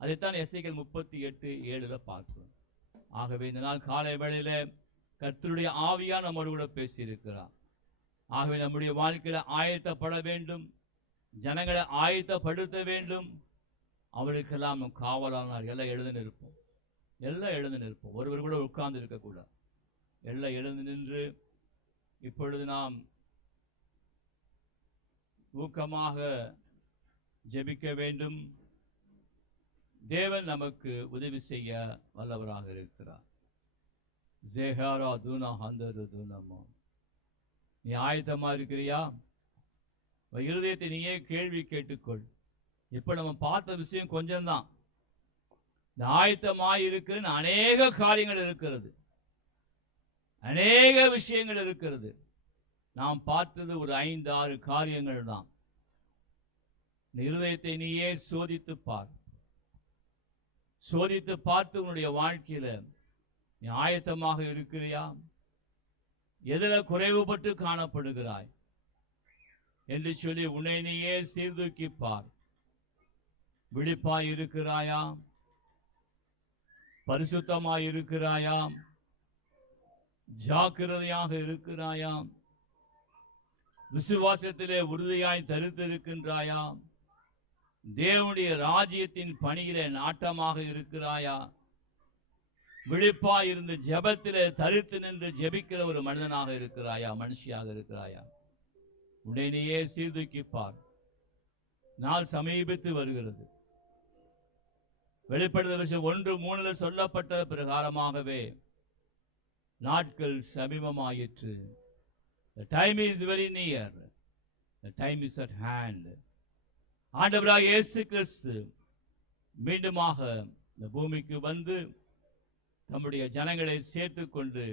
அதைத்தான் எசேக்கியேல் 38:7 பார்க்கிறோம். ஆகவே இந்த நாள் காலை வேளையில கர்த்தருடைய ஆவியா நம்மோடு கூட பேசியிருக்கிறார். ஆகவே நம்முடைய வாழ்க்கையில ஆயத்தப்பட வேண்டும், ஜனங்களை ஆயத்தப்படுத்த வேண்டும். அவர்களுக்கெல்லாம் காவலானார். எல்லாம் எழுந்து நிற்போம், எல்லாம் எழுந்து நிற்போம். ஒருவர் கூட உட்கார்ந்து இருக்கக்கூடாது. எல்லாம் எழுந்து நின்று இப்பொழுது நாம் ஊக்கமாக ஜெபிக்க வேண்டும். தேவன் நமக்கு உதவி செய்ய வல்லவராக இருக்கிறார். ஜெஹாரா தூனா ஹந்தரு தூனமோ. நீ ஆயத்தமா இருக்கிறியா? இருதயத்தை நீயே கேள்வி கேட்டுக்கொள். இப்ப நம்ம பார்த்த விஷயம் கொஞ்சம்தான். இந்த ஆயத்தமாய் இருக்கிற அநேக காரியங்கள் இருக்கிறது, அநேக விஷயங்கள் இருக்கிறது. நாம் பார்த்தது ஒரு 5-6 காரியங்கள் தான். இருதயத்தை நீயே சோதித்து பார். சோதித்து பார்த்து உன்னுடைய வாழ்க்கையில நீ ஆயத்தமாக இருக்கிறியா? எதில் குறைவுபட்டு காணப்படுகிறாய் என்று சொல்லி உன்னை நீயே சீர்தூக்கி பார். விழிப்பாய் இருக்கிறாயா? பரிசுத்தமாய் இருக்கிறாயா? ஜாக்கிரதையாக இருக்கிறாயா? விசுவாசத்திலே உறுதியாய் தரித்திருக்கின்றாயா? தேவனுடைய ராஜ்யத்தின் பணியிலே நாட்டமாக இருக்கிறாயா? விழிப்பாய் இருந்து ஜெபத்திலே தரித்து நின்று ஜெபிக்கிற ஒரு மனிதனாக இருக்கிறாயா? மனுஷியாக இருக்கிறாயா? உடனேயே சீர்தூக்கிப்பார். நாள் சமீபித்து வருகிறது. வெளிப்படுத்தல் 1:3 சொல்லப்பட்ட பிரகாரமாகவே நாட்கள் சமீபமாயிற்று. The time is very near. The time is at hand. ஆண்டவராக இயேசு கிறிஸ்து மீண்டுமாக இந்த பூமிக்கு வந்து தம்முடைய ஜனங்களை சேர்த்துக் கொண்டு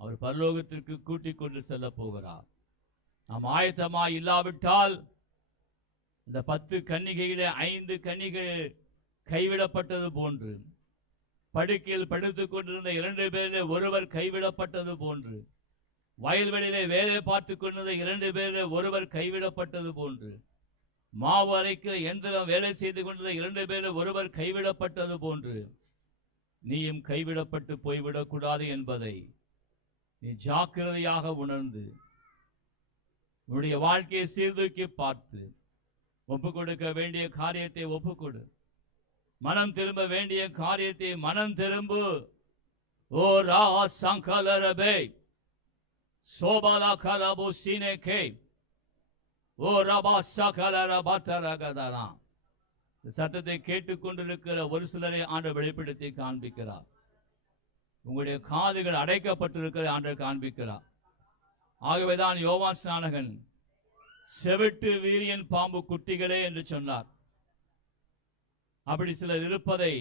அவர் பரலோகத்திற்கு கூட்டிக் கொண்டு செல்ல போகிறார். நாம் ஆயத்தமாய் இல்லாவிட்டால் இந்த 10 கன்னிகையிலே 5 கன்னிகள் கைவிடப்பட்டது போன்று, படுக்கையில் படுத்துக் கொண்டிருந்த 2 பேரிலே ஒருவர் கைவிடப்பட்டது போன்று, வயல்வெளியிலே வேலை பார்த்துக் கொண்டிருந்த 2 பேரிலே ஒருவர் கைவிடப்பட்டது போன்று, மாவு அரைக்கிற எந்திரம் வேலை செய்து கொண்டிருந்த 2 பேரில் ஒருவர் கைவிடப்பட்டது போன்று நீயும் கைவிடப்பட்டு போய்விடக்கூடாது என்பதை நீ ஜாக்கிரதையாக உணர்ந்து உன்னுடைய வாழ்க்கையை சீர்தூக்கி பார்த்து ஒப்பு கொடுக்க வேண்டிய காரியத்தை ஒப்புக்கொடு. மனம் திரும்ப வேண்டிய காரியத்தை மனம் திரும்பு. ஓ ரா சங்கலரபே சோபாலா கலபு சீனேகே ஓ ரபா சகலரபதரகதரா. சத்தத்தை கேட்டுக்கொண்டிருக்கிற ஒரு சிலரை ஆண்டவர் வெளிப்படுத்தி காண்பிக்கிறார். உங்களுடைய காதுகள் அடைக்கப்பட்டிருக்கிற ஆண்டவர் காண்பிக்கிறார். ஆகவேதான் யோவான் ஸ்நானகன் செவிட்டு வீரியன் பாம்பு குட்டிகளே என்று சொன்னார். அப்படி சிலர் இருப்பதை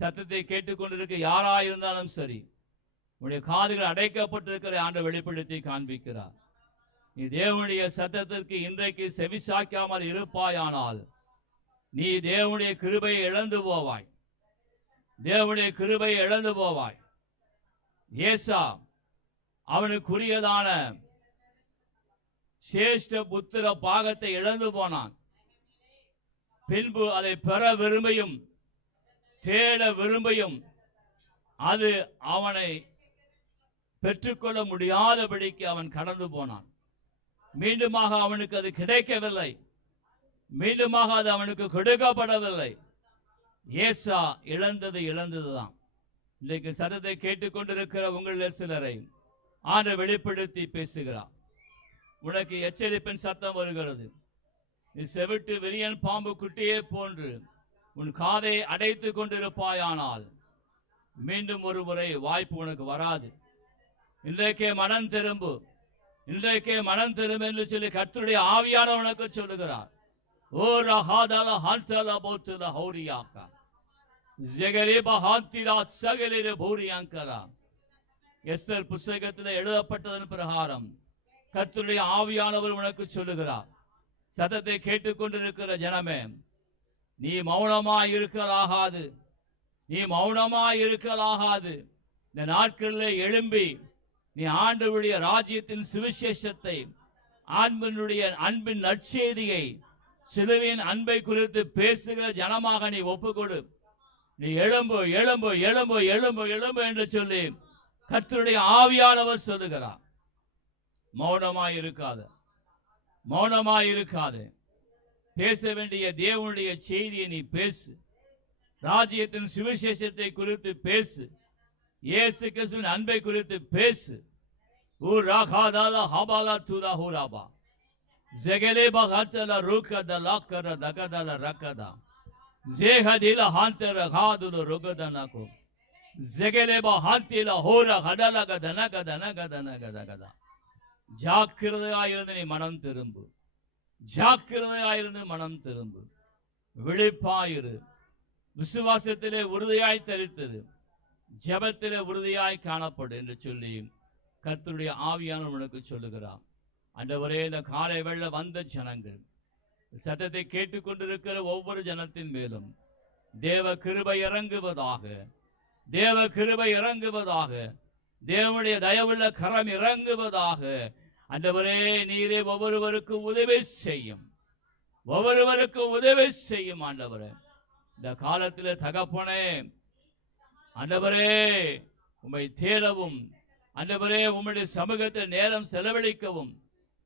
சத்தத்தை கேட்டுக்கொண்டிருக்க யாராயிருந்தாலும் சரி, உங்களுடைய காதுகள் அடைக்கப்பட்டிருக்கிற ஆண்டவர் வெளிப்படுத்தி காண்பிக்கிறார். நீ தேவனுடைய சத்தத்திற்கு இன்றைக்கு செவிசாய்க்காமல் இருப்பாயானால் நீ தேவனுடைய கிருபையை இழந்து போவாய். தேவனுடைய கிருபையை இழந்து போவாய். ஏசா அவனுக்குரியதான சேஷ்ட புத்திர பாகத்தை இழந்து போனான். பின்பு அதை பெற விரும்பியும் தேட விரும்பியும் அது அவனை பெற்றுக்கொள்ள முடியாதபடிக்கு அவன் கடந்து போனான். மீண்டுமாக அவனுக்கு அது கிடைக்கவில்லை. மீண்டுமாக அது அவனுக்கு கொடுக்கப்படவில்லை. ஏசா இழந்ததுதான். இன்றைக்கு சத்தத்தை கேட்டுக்கொண்டிருக்கிற உங்களில் சிலரை ஆண்டவர் வெளிப்படுத்தி பேசுகிறார். உனக்கு எச்சரிப்பின் சத்தம் வருகிறது. நீ செவிட்டு விரியன் பாம்பு குட்டியே போன்று உன் காதை அடைத்து கொண்டிருப்பாயானால் மீண்டும் ஒரு முறை வாய்ப்பு உனக்கு வராது. இன்றைக்கே மனம் திரும்பு, இன்றைக்கே மனம் திரும்பு என்று சொல்லி கர்த்தருடைய ஆவியானவர் உனக்கு சொல்லுகிறார். ஓ ரஹாதல ஹந்தல போத்துல ஹௌரியாக்கா ஜெகரேப ஹாந்திரா சகலிர பூரியாங்கரா. எஸ்தர் புத்தகத்தில் எழுதப்பட்டதன் பிரகாரம் கர்த்தருடைய ஆவியானவர் உனக்கு சொல்லுகிறார். சத்தத்தை கேட்டுக்கொண்டிருக்கிற ஜனமே, நீ மௌனமாய் இருக்கலாகாது. நீ மௌனமாய் இருக்கலாகாது. இந்த நாட்களில் எழும்பி நீ ஆண்டவருடைய ராஜ்யத்தின் சுவிசேஷத்தை, அன்பின் நற்செய்தியை, சிலுவையின் அன்பை குறித்து பேசுகிற ஜனமாக நீ ஒப்புக்கொடு. நீ எழும்பு எழும்பு எழும்பு எழும்பு எழும்பு என்று சொல்லி கர்த்தருடைய ஆவியானவர் சொல்லுகிறார். மௌனமாய் இருக்காது, மௌனமாய் இருக்காது. பேச வேண்டிய தேவனுடைய செய்தியை நீ பேசு. ராஜ்யத்தின் சுவிசேஷத்தை குறித்து பேசு. இயேசு கிறிஸ்துவின் அன்பை குறித்து பேசு. ஊராகாதால ஹபாலா துரா ஹூராபா ஜெகலேபா ஹத்தல ருகத லாக்கர தகதல ரகதா ஜேஹதில ஹாந்தர காதுல ருகதனகோ ஜெகலேபா ஹாந்தில ஹோர ஹதலக தனக தனக தனக தகதா. ஜாக்கிரதையாயிருந்து நீ மனம் திரும்பு. ஜாக்கிரதையாயிருந்து மனம் திரும்பு. விழிப்பாயிரு. விசுவாசத்திலே உறுதியாய் தரித்தது, ஜெபத்திலே உறுதியாய் காணப்படு என்று சொல்லி கர்த்தருடைய ஆவியானவர் உனக்கு சொல்லுகிறார். ஆண்டவரே, இந்த காலை வேளை வந்த ஜனங்கள், சத்தத்தை கேட்டுக்கொண்டிருக்கிற ஒவ்வொரு ஜனத்தின் மேலும் தேவ கிருபை இறங்குவதாக, தேவ கிருபை இறங்குவதாக, தேவனுடைய தயவுள்ள கரம் இறங்குவதாக. ஆண்டவரே, நீரே ஒவ்வொருவருக்கும் உதவி செய்யும், ஒவ்வொருவருக்கும் உதவி செய்யும். ஆண்டவரே, இந்த காலத்தில் தகப்பனே, ஆண்டவரே உம்மை தேடவும், ஆண்டவரே உம்முடைய சமூகத்தில் நேரம் செலவழிக்கவும்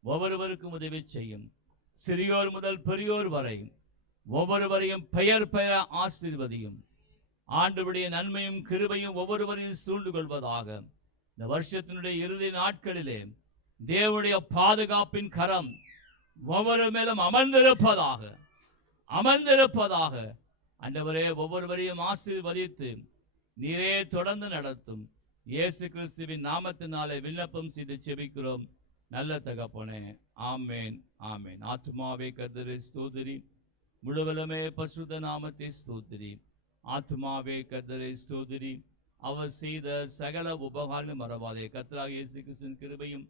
ஒவ்வொருவருக்கும் உதவி செய்யும். சிறியோர் முதல் பெரியோர் வரை ஒவ்வொருவரையும் பெயர் பெயர ஆசீர்வதியும். ஆண்டவருடைய நன்மையும் கிருபையும் ஒவ்வொருவரையும் சூழ்ந்து கொள்வதாக. இந்த வருஷத்தினுடைய இறுதி நாட்களிலே தேவனுடைய பாதுகாப்பின் கரம் ஒவ்வொரு மேலும் அமர்ந்திருப்பதாக. ஆண்டவரே, ஒவ்வொருவரையும் ஆசீர்வதித்து நீரே தொடர்ந்து நடத்தும். இயேசு கிறிஸ்துவின் நாமத்தினாலே விண்ணப்பம் செய்து செபிக்கிறோம் நல்ல தகப்பனே. ஆமேன், ஆமேன். ஆத்துமாவே கர்த்தரை ஸ்தோத்திரி, முழுவலுமே பரிசுத்த நாமத்தை ஸ்தோத்திரி. ஆத்துமாவே கர்த்தரை ஸ்தோத்திரி, அவர் செய்த சகல உபகாரம் மறவாதே. கர்த்தராகிய இயேசு கிறிஸ்துவின் கிருபையும்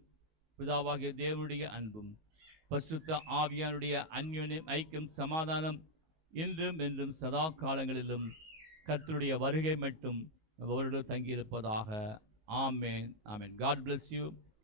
பிதாவாகிய தேவனுடைய அன்பும் பரிசுத்த ஆவியானுடைய அன்யோன்யம் ஐக்கியம் சமாதானம் இன்றும் என்றும் சதா காலங்களிலும் கர்த்தருடைய வருகை மட்டும் அவரோடு தங்கியிருப்பதாக. ஆமேன், ஆமேன். God bless you.